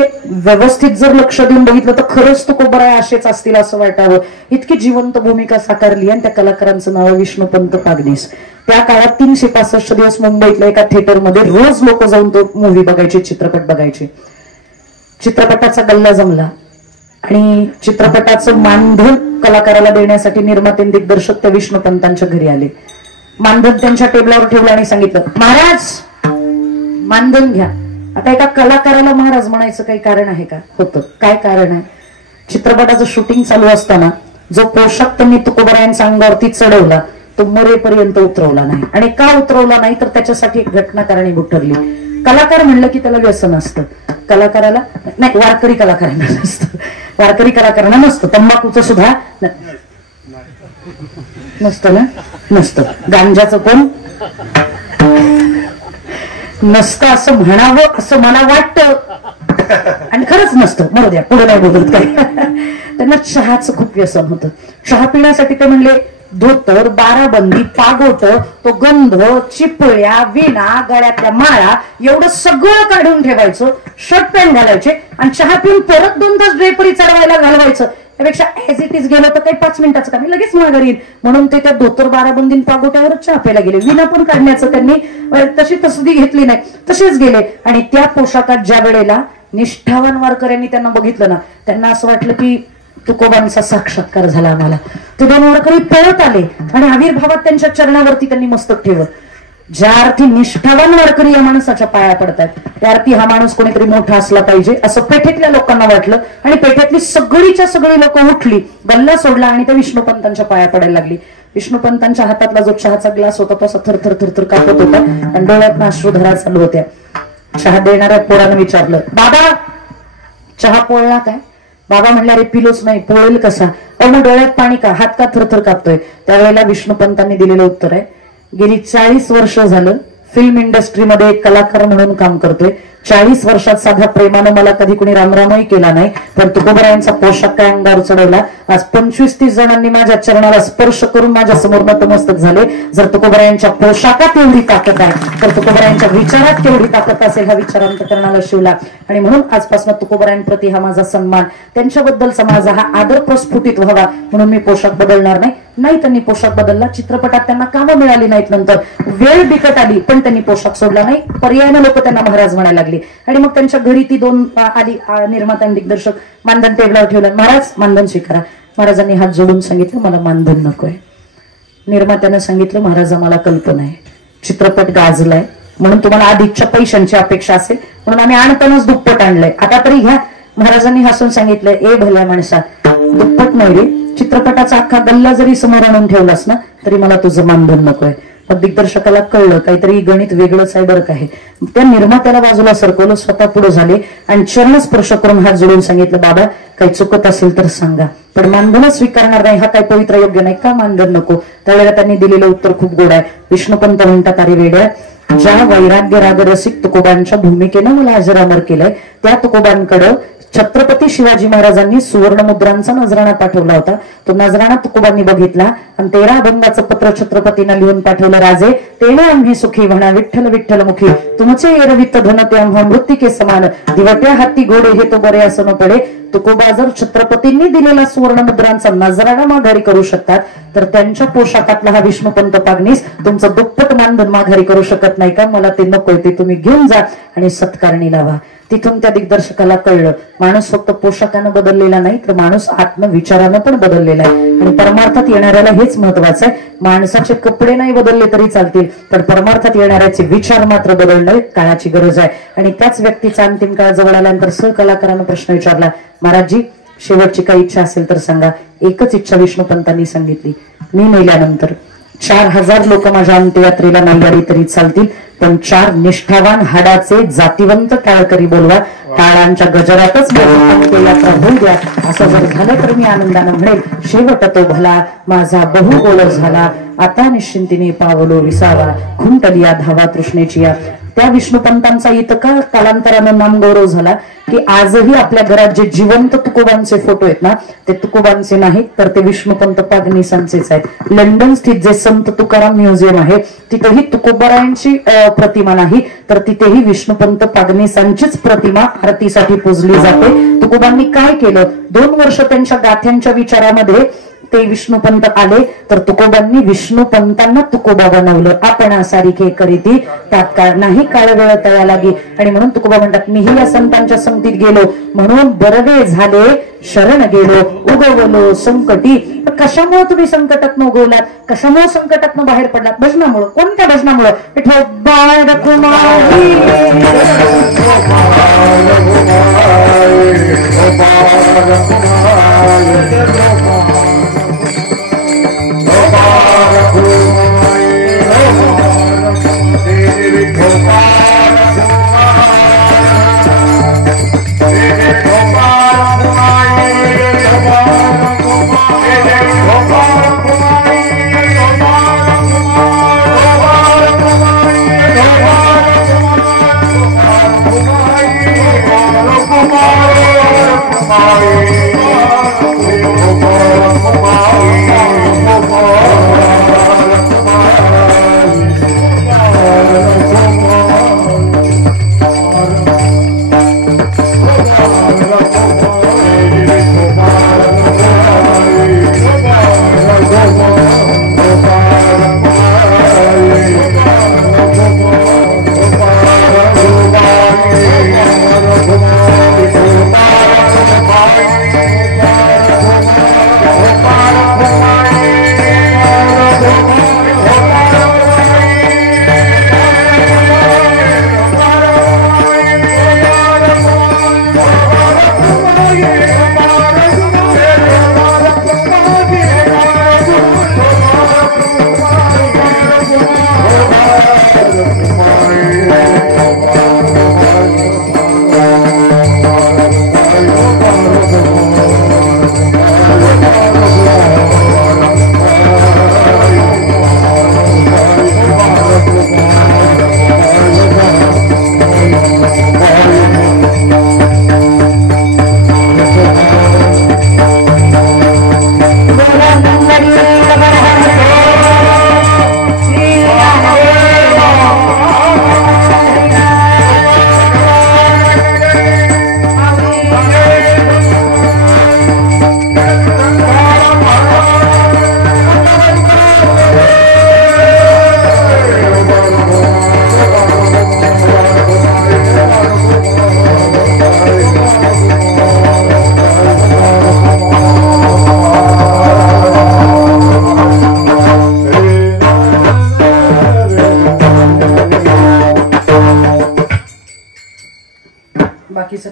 व्यवस्थित जर लक्ष देऊन बघितलं तर खरंच तुकोबराय असेच असतील असं वाटावं. इतकी जिवंत भूमिका साकारली. आणि त्या कलाकारांचं नाव विष्णुपंत पागनीस. त्या काळात 365 दिवस मुंबईतल्या एका थिएटरमध्ये रोज लोक जाऊन तो मूव्ही बघायचे, चित्रपट बघायचे. चित्रपटाचा गल्ला जमला आणि चित्रपटाचं मानधन कलाकाराला देण्यासाठी निर्माते दिग्दर्शक त्या विष्णुपंतांच्या घरी आले. मानधन त्यांच्या टेबलावर ठेवलं आणि सांगितलं, महाराज मानधन घ्या. आता एका कलाकाराला महाराज म्हणायचं काही कारण आहे का? होतं. काय कारण आहे? चित्रपटाचं शूटिंग चालू असताना जो पोशाख त्यांनी तुकोबरायांच्या अंगावरती चढवला तो मरेपर्यंत उतरवला नाही. आणि का उतरवला नाही तर त्याच्यासाठी एक घटना कारणीभूत ठरली. कलाकार म्हणलं की त्याला व्यसन असतं. कलाकाराला नाही, वारकरी कलाकारांना नसतं. वारकरी कलाकारांना नसतं. तंबाखूचं सुद्धा नसतं ना. नसतं. गांजाचं कोण नसतं असं म्हणावं असं मला वाटतं. आणि खरंच नसतं. मरू द्या, पुढे नाही बोलत काही. त्यांना चहाचं खूप व्यसन होतं. चहा पिण्यासाठी ते म्हणले धोतर, बाराबंदी, पागोट, तो गंध, चिपळ्या, विणा, गळ्यातल्या माळा एवढं सगळं काढून ठेवायचं. शर्ट पॅन्ट घालायचे आणि चहा पिऊन परत 2 तास ड्रेपरी चढवायला घालवायचं. त्यापेक्षा ऍज इट इज गेलं तर काही 5 मिनिटाचं काम, लगेच माघारी येईल. म्हणून ते त्या धोतर, बाराबंदी, पागोट्यावरच चहा प्यायला गेले. विणा पण काढण्याचं त्यांनी तशी तसदी घेतली नाही, तसेच गेले. आणि त्या पोशाखात ज्या वेळेला निष्ठावान वारकऱ्यांनी त्यांना बघितलं ना, त्यांना असं वाटलं की तुकोबांचा साक्षात्कार झाला आम्हाला. ते 2 वारकरी पळत आले आणि आविर्भावात त्यांच्या चरणावरती त्यांनी मस्तक ठेवलं. ज्या अर्थी निष्ठावान वारकरी या माणसाच्या पाया पडतात त्या अर्थी हा माणूस कोणीतरी मोठा असला पाहिजे असं पेठेतल्या लोकांना वाटलं. आणि पेठेतली सगळीच्या सगळी लोक उठली, गल्ला सोडला आणि त्या विष्णुपंतांच्या पाया पडायला लागली. विष्णुपंतांच्या हातातला जो चहाचा ग्लास होता तो असा थरथर थरथर कापत होता आणि डोळ्यात अश्रुधरा चालू होत्या. चहा देणाऱ्या पोरानं विचारलं, बाबा चहा पोळला काय? बाबा म्हणले, अरे पिलोच नाही, पोळेल कसा? मग डोळ्यात पाणी का, हात का थरथर कापतोय? त्यावेळेला विष्णुपंतांनी दिलेलं उत्तर आहे, गेली 40 वर्ष झालं फिल्म इंडस्ट्रीमध्ये एक कलाकार म्हणून काम करतोय. 40 वर्षात साध्या प्रेमानं मला कधी कोणी रामरामही केला नाही, पण तुकोबरायांचा पोशाख काय अंगावर चढवला. आज 25-30 जणांनी माझ्या चरणाला स्पर्श करून माझ्या समोर नतमस्तक झाले. जर तुकोबरायांच्या पोशाखात एवढी ताकद आहे तर तुकोबरायांच्या विचारात केवढी ताकद असेल हा विचार अंतःकरणाला शिवला. आणि म्हणून आजपासून तुकोबरायांप्रती हा माझा सन्मान, त्यांच्याबद्दलचा माझा हा आदर प्रस्फुटित व्हावा म्हणून मी पोशाख बदलणार नाही. त्यांनी पोशाख बदलला. चित्रपटात त्यांना कामं मिळाली नाहीत, नंतर वेळ बिकट आली पण त्यांनी पोशाख सोडला नाही. पर्यायानं लोक त्यांना महाराज म्हणायला लागले. आणि मग त्यांच्या घरी ती 2 आली निर्माता आणि दिग्दर्शक, मानधन टेबलावर ठेवलं. महाराज मानधन स्वीकारा. महाराजांनी हात जोडून सांगितलं, मला मानधन नकोय. निर्मात्यानं सांगितलं, महाराज आम्हाला कल्पना आहे, चित्रपट गाजलाय म्हणून तुम्हाला अधिकच्या पैशांची अपेक्षा असेल म्हणून आम्ही आणतानाच दुप्पट आणलंय, आता तरी घ्या. महाराजांनी हसून सांगितलंय, ए भल्या माणसा, दुप्पट नाही रे, चित्रपटाचा अख्खा गल्ला जरी समोर आणून ठेवलास ना तरी मला तुझं मानधन नकोय. मग दिग्दर्शकाला कळलं काहीतरी गणित वेगळंच आहे बरं काय. त्या निर्मात्याला बाजूला सरकवलं, स्वतः पुढे झाले आणि चरणस्पर्श करून हात जोडून सांगितलं, बाबा काही चुकत असेल तर सांगा, पण मानधन स्वीकारणार नाही, हा काही पवित्र योग्य नाही का, मानधन नको. त्यावेळेला त्यांनी दिलेलं उत्तर खूप गोड आहे. विष्णुपंत म्हणतात, अरे वेड्या, ज्या वैराग्य रागरसिक तुकोबांच्या भूमिकेनं मला अजरामर केलंय त्या तुकोबांकडं छत्रपती शिवाजी महाराजांनी सुवर्ण मुद्रांचा नजराणा पाठवला होता. तो नजराणा तुकोबांनी बघितला आणि 13 अभंगाचं पत्र छत्रपतींना लिहून पाठवलं. राजे तेने आम्ही सुखी म्हणा, विठ्ठल विठ्ठल मुखी, तुमचे एरवित धन ते आम्हा मृत्तिके समान, दिवट्या हाती घोडे हे तो बरे असं न पडे. तुकोबा जर छत्रपतींनी दिलेला सुवर्ण मुद्रांचा नजराणा माघारी करू शकतात तर त्यांच्या पोशाखातला हा विष्णुपंत पागणीस तुमचं दुप्पट मानधन माघारी करू शकत नाही का? मला ते नकोय, ते तुम्ही घेऊन जा आणि सत्कारणी लावा. तिथून त्या दिग्दर्शकाला कळलं, माणूस फक्त पोशाखानं बदललेला नाही तर माणूस आत्मविचारानं पण बदललेला आहे. आणि परमार्थात येणाऱ्याला हेच महत्वाचं आहे. माणसाचे कपडे नाही बदलले तरी चालतील, पण परमार्थात येणाऱ्याचे विचार मात्र बदलणं काळाची गरज आहे. आणि त्याच व्यक्तीचा अंतिम काळ जवळ आल्यानंतर सहकलाकारानं प्रश्न विचारला, महाराजजी शेवटची काही इच्छा असेल तर सांगा. एकच इच्छा विष्णुपंतांनी सांगितली, मी मेल्यानंतर 4000 लोक माझ्या अंत्ययात्रेला नाही आली तरी चालतील, पण 4 निष्ठावान हाडाचे जातिवंत टाळकरी बोलवा, टाळांच्या गजरातच यात्रा होऊ द्या. असं जर झालं तर मी आनंदानं म्हणेल, शेवट तो भला माझा बहुगोळ झाला, आता निश्चिंतीने पावलो विसावा, खुंटलिया धावा तृष्णेची. त्या विष्णुपंतांचा इतका कालांतरानं नामगौरव झाला की आजही आपल्या घरात जे जिवंत तुकोबांचे फोटो आहेत ना ते तुकोबांचे नाहीत तर ते विष्णुपंत पागनीसांचेच आहेत. लंडन स्थित जे संत तुकाराम म्युझियम आहे तिथेही तुकोबारायांची प्रतिमा नाही तर तिथेही विष्णुपंत पागनीसांचीच प्रतिमा आरतीसाठी पूजली जाते. तुकोबांनी काय केलं, 2 वर्ष त्यांच्या गाथ्यांच्या विचारामध्ये ते विष्णुपंत आले तर तुकोबांनी विष्णुपंतांना तुकोबा बनवलं. आपण सारिखे करीती तात्काळ नाही काळ वेळ तया लागी. आणि म्हणून तुकोबा म्हणतात, मीही या संतांच्या संगतीत गेलो म्हणून बरवे झाले, शरण गेलो उगवलो संकटी. कशामुळे तुम्ही संकटात उगवलात, कशामुळे संकटात बाहेर पडलात? भजनामुळे. कोणत्या भजनामुळे?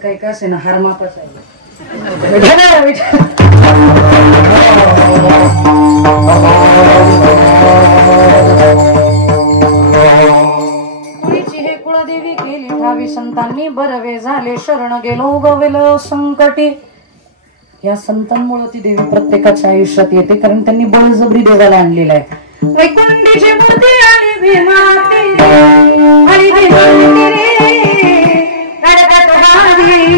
काही का असे ना हार मापाचा आहे. विठ्ठल, विठ्ठल. हे कुळदेवी केली ठावी संतांनी बरवे झाले शरण गेलो गवेलो संकटी. या संतांमुळे ती देवी प्रत्येकाच्या आयुष्यात येते कारण त्यांनी बळजबरी देवाला आणलेला आहे. वैकुंठीची मूर्ती आणि भीमाती आणि भीमाती रे रडत भावी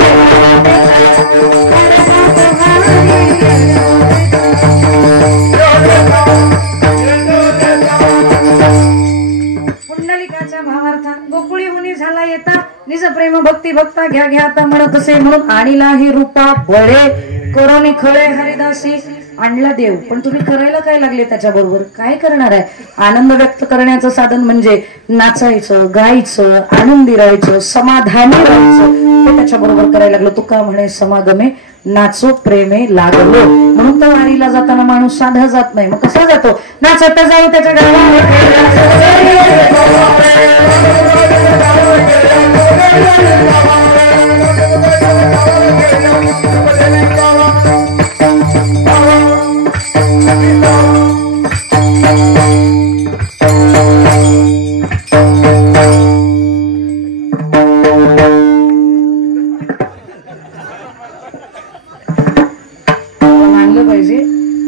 पुंडलिकाच्या भावार्थात गोकुळी मुनी झाला येता निज प्रेम भक्ती भक्ता घ्या घ्या आता म्हणत असे म्हणून आणीला ही रूपा बळे करोनी खळे हरिदासी. आणला देव पण तुम्ही करायला काय लागले त्याच्याबरोबर काय करणार आहे. आनंद व्यक्त करण्याचं साधन म्हणजे नाचायचं गायचं आनंदी राहायचं समाधानी राहायचं ते त्याच्याबरोबर करायला लागलो. तुका म्हणे समागमे नाचो प्रेमे लागलो. म्हणून तर वारीला जाताना माणूस साधा जात नाही. मग कसा जातो नाचत जाऊ त्याच्या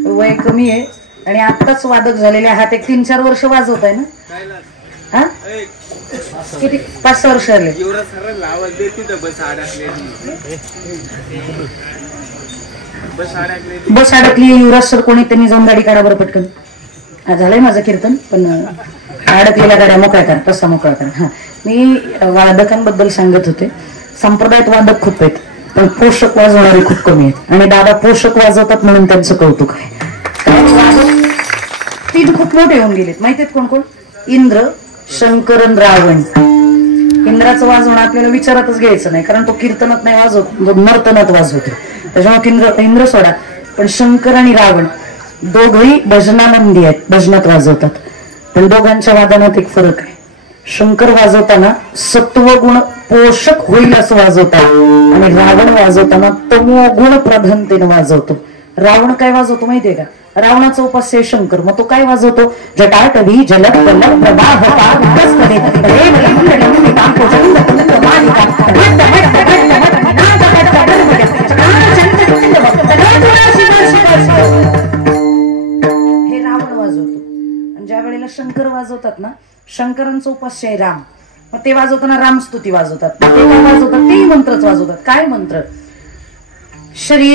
वय कमी आहे आणि आत्ताच वादक झालेले आहात. एक 3-4 वर्ष वाजवत आहे ना. हा किती 5-6 वर्ष आले. बस अडकली. युवराज सर कोणी त्यांनी जाऊन गाडी काढा बरं पटकन. हा झालंय माझं कीर्तन पण अडकलेल्या गाड्या मोकळ्या करा. तसा मोकळा करा. हा मी वादकांबद्दल सांगत होते. संप्रदायात वादक खूप आहेत पण पोषक वाजवणारे खूप कमी आहेत आणि दादा पोषक वाजवतात म्हणून त्यांचं कौतुक आहे. 3 खूप मोठे होऊन गेलेत माहितीत कोण कोण. इंद्र शंकर रावण. इंद्राचं वाजवणं आपल्याला विचारातच घ्यायचं नाही कारण तो कीर्तनात नाही वाजवत नर्तनात वाजवतो त्याच्यामुळे इंद्र सोडा. पण शंकर आणि रावण दोघही भजनानंदी आहेत भजनात वाजवतात. पण दोघांच्या वादनात एक फरक आहे. शंकर वाजवताना सत्वगुण पोषक होईल असं वाजवतात आणि रावण वाजवताना तमोगुण प्रधानतेने वाजवतो. रावण काय वाजवतो माहितीये का. रावणाचा उपास्य शंकर. मग तो काय वाजवतो जटाटवी जलद वल्लभ प्रवाह हे रावण वाजवतो. आणि ज्या वेळेला शंकर वाजवतात ना शंकरांचं उपास्य आहे राम. मग ते वाजवताना रामस्तुती वाजवतात. ते काय वाजवतात तेही मंत्रच वाजवतात. काय मंत्र. श्री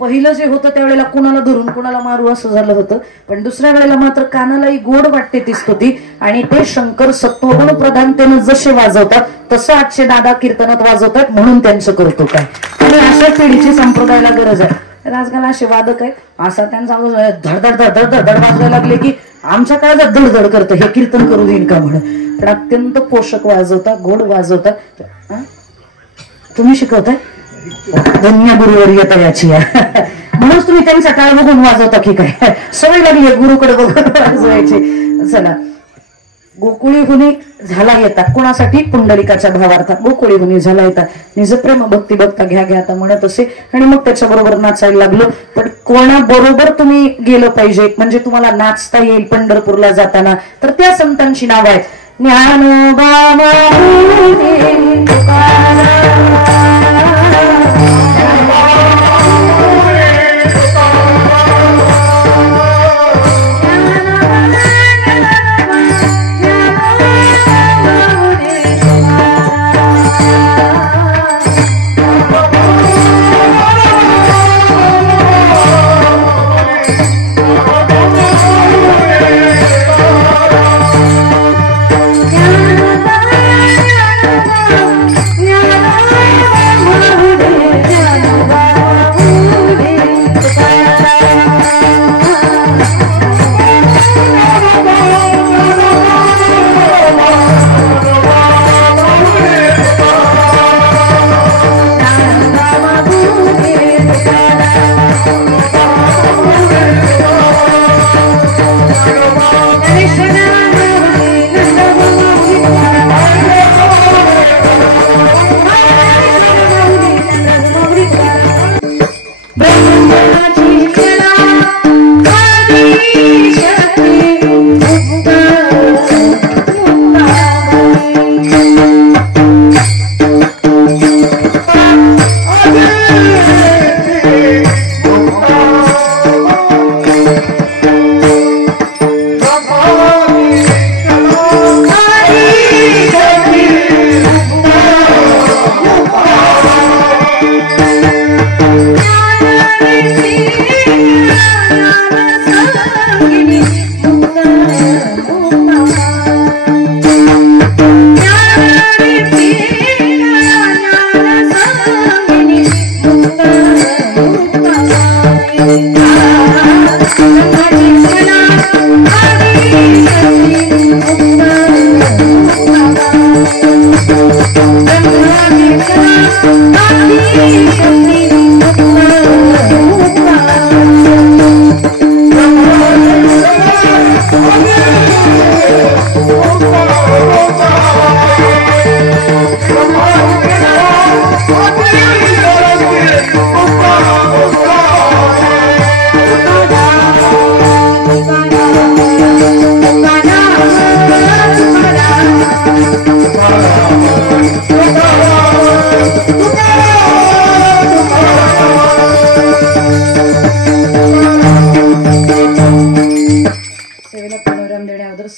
पहिलं जे होतं त्यावेळेला कुणाला धरून कुणाला मारू असं झालं होतं. पण दुसऱ्या वेळेला मात्र कानालाही गोड वाटते ती स्तुती आणि ते शंकर सत्वगुण प्रधानतेनं जसे वाजवतात तसं आजचे दादा कीर्तनात वाजवतात म्हणून त्यांचं कौतुक आहे. आणि अशा पिढीची संप्रदायाला गरज आहे. आजकाल असे वादक आहेत असा त्यांचा धडधड धडधड धडधड वाजवायला लागले की आमच्या काळात धडधड करतं हे कीर्तन करू देईन का म्हणून. पण अत्यंत पोषक वाजवतात गोड वाजवतात. तुम्ही शिकवताय धन्य गुरुवर्यता याची म्हणून तुम्ही त्यांचा काळ बघून वाजवता की काय. सवय लागली आहे गुरुकडे बघून वाजवायची. चला गोकुळी हुनी झाला येतात कोणासाठी पुंडलिकाच्या भावार्थात. गोकुळी हुनी झाला येतात निज प्रेम भक्ती भक्ता घ्या घ्या आता म्हणत असे आणि मग त्याच्याबरोबर नाचायला लागलो. पण कोणाबरोबर तुम्ही गेलं पाहिजे म्हणजे तुम्हाला नाचता येईल पंढरपूरला जाताना तर त्या संतांची नाव आहेत. ज्ञानोबा माऊली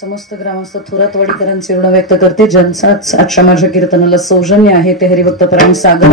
समस्त ग्रामस्थ थोरातवाडीकरांचे ऋण व्यक्त करते. ज्यांचाच आजच्या माझ्या कीर्तनाला सौजन्य आहे ते हरिभक्त परायण सागर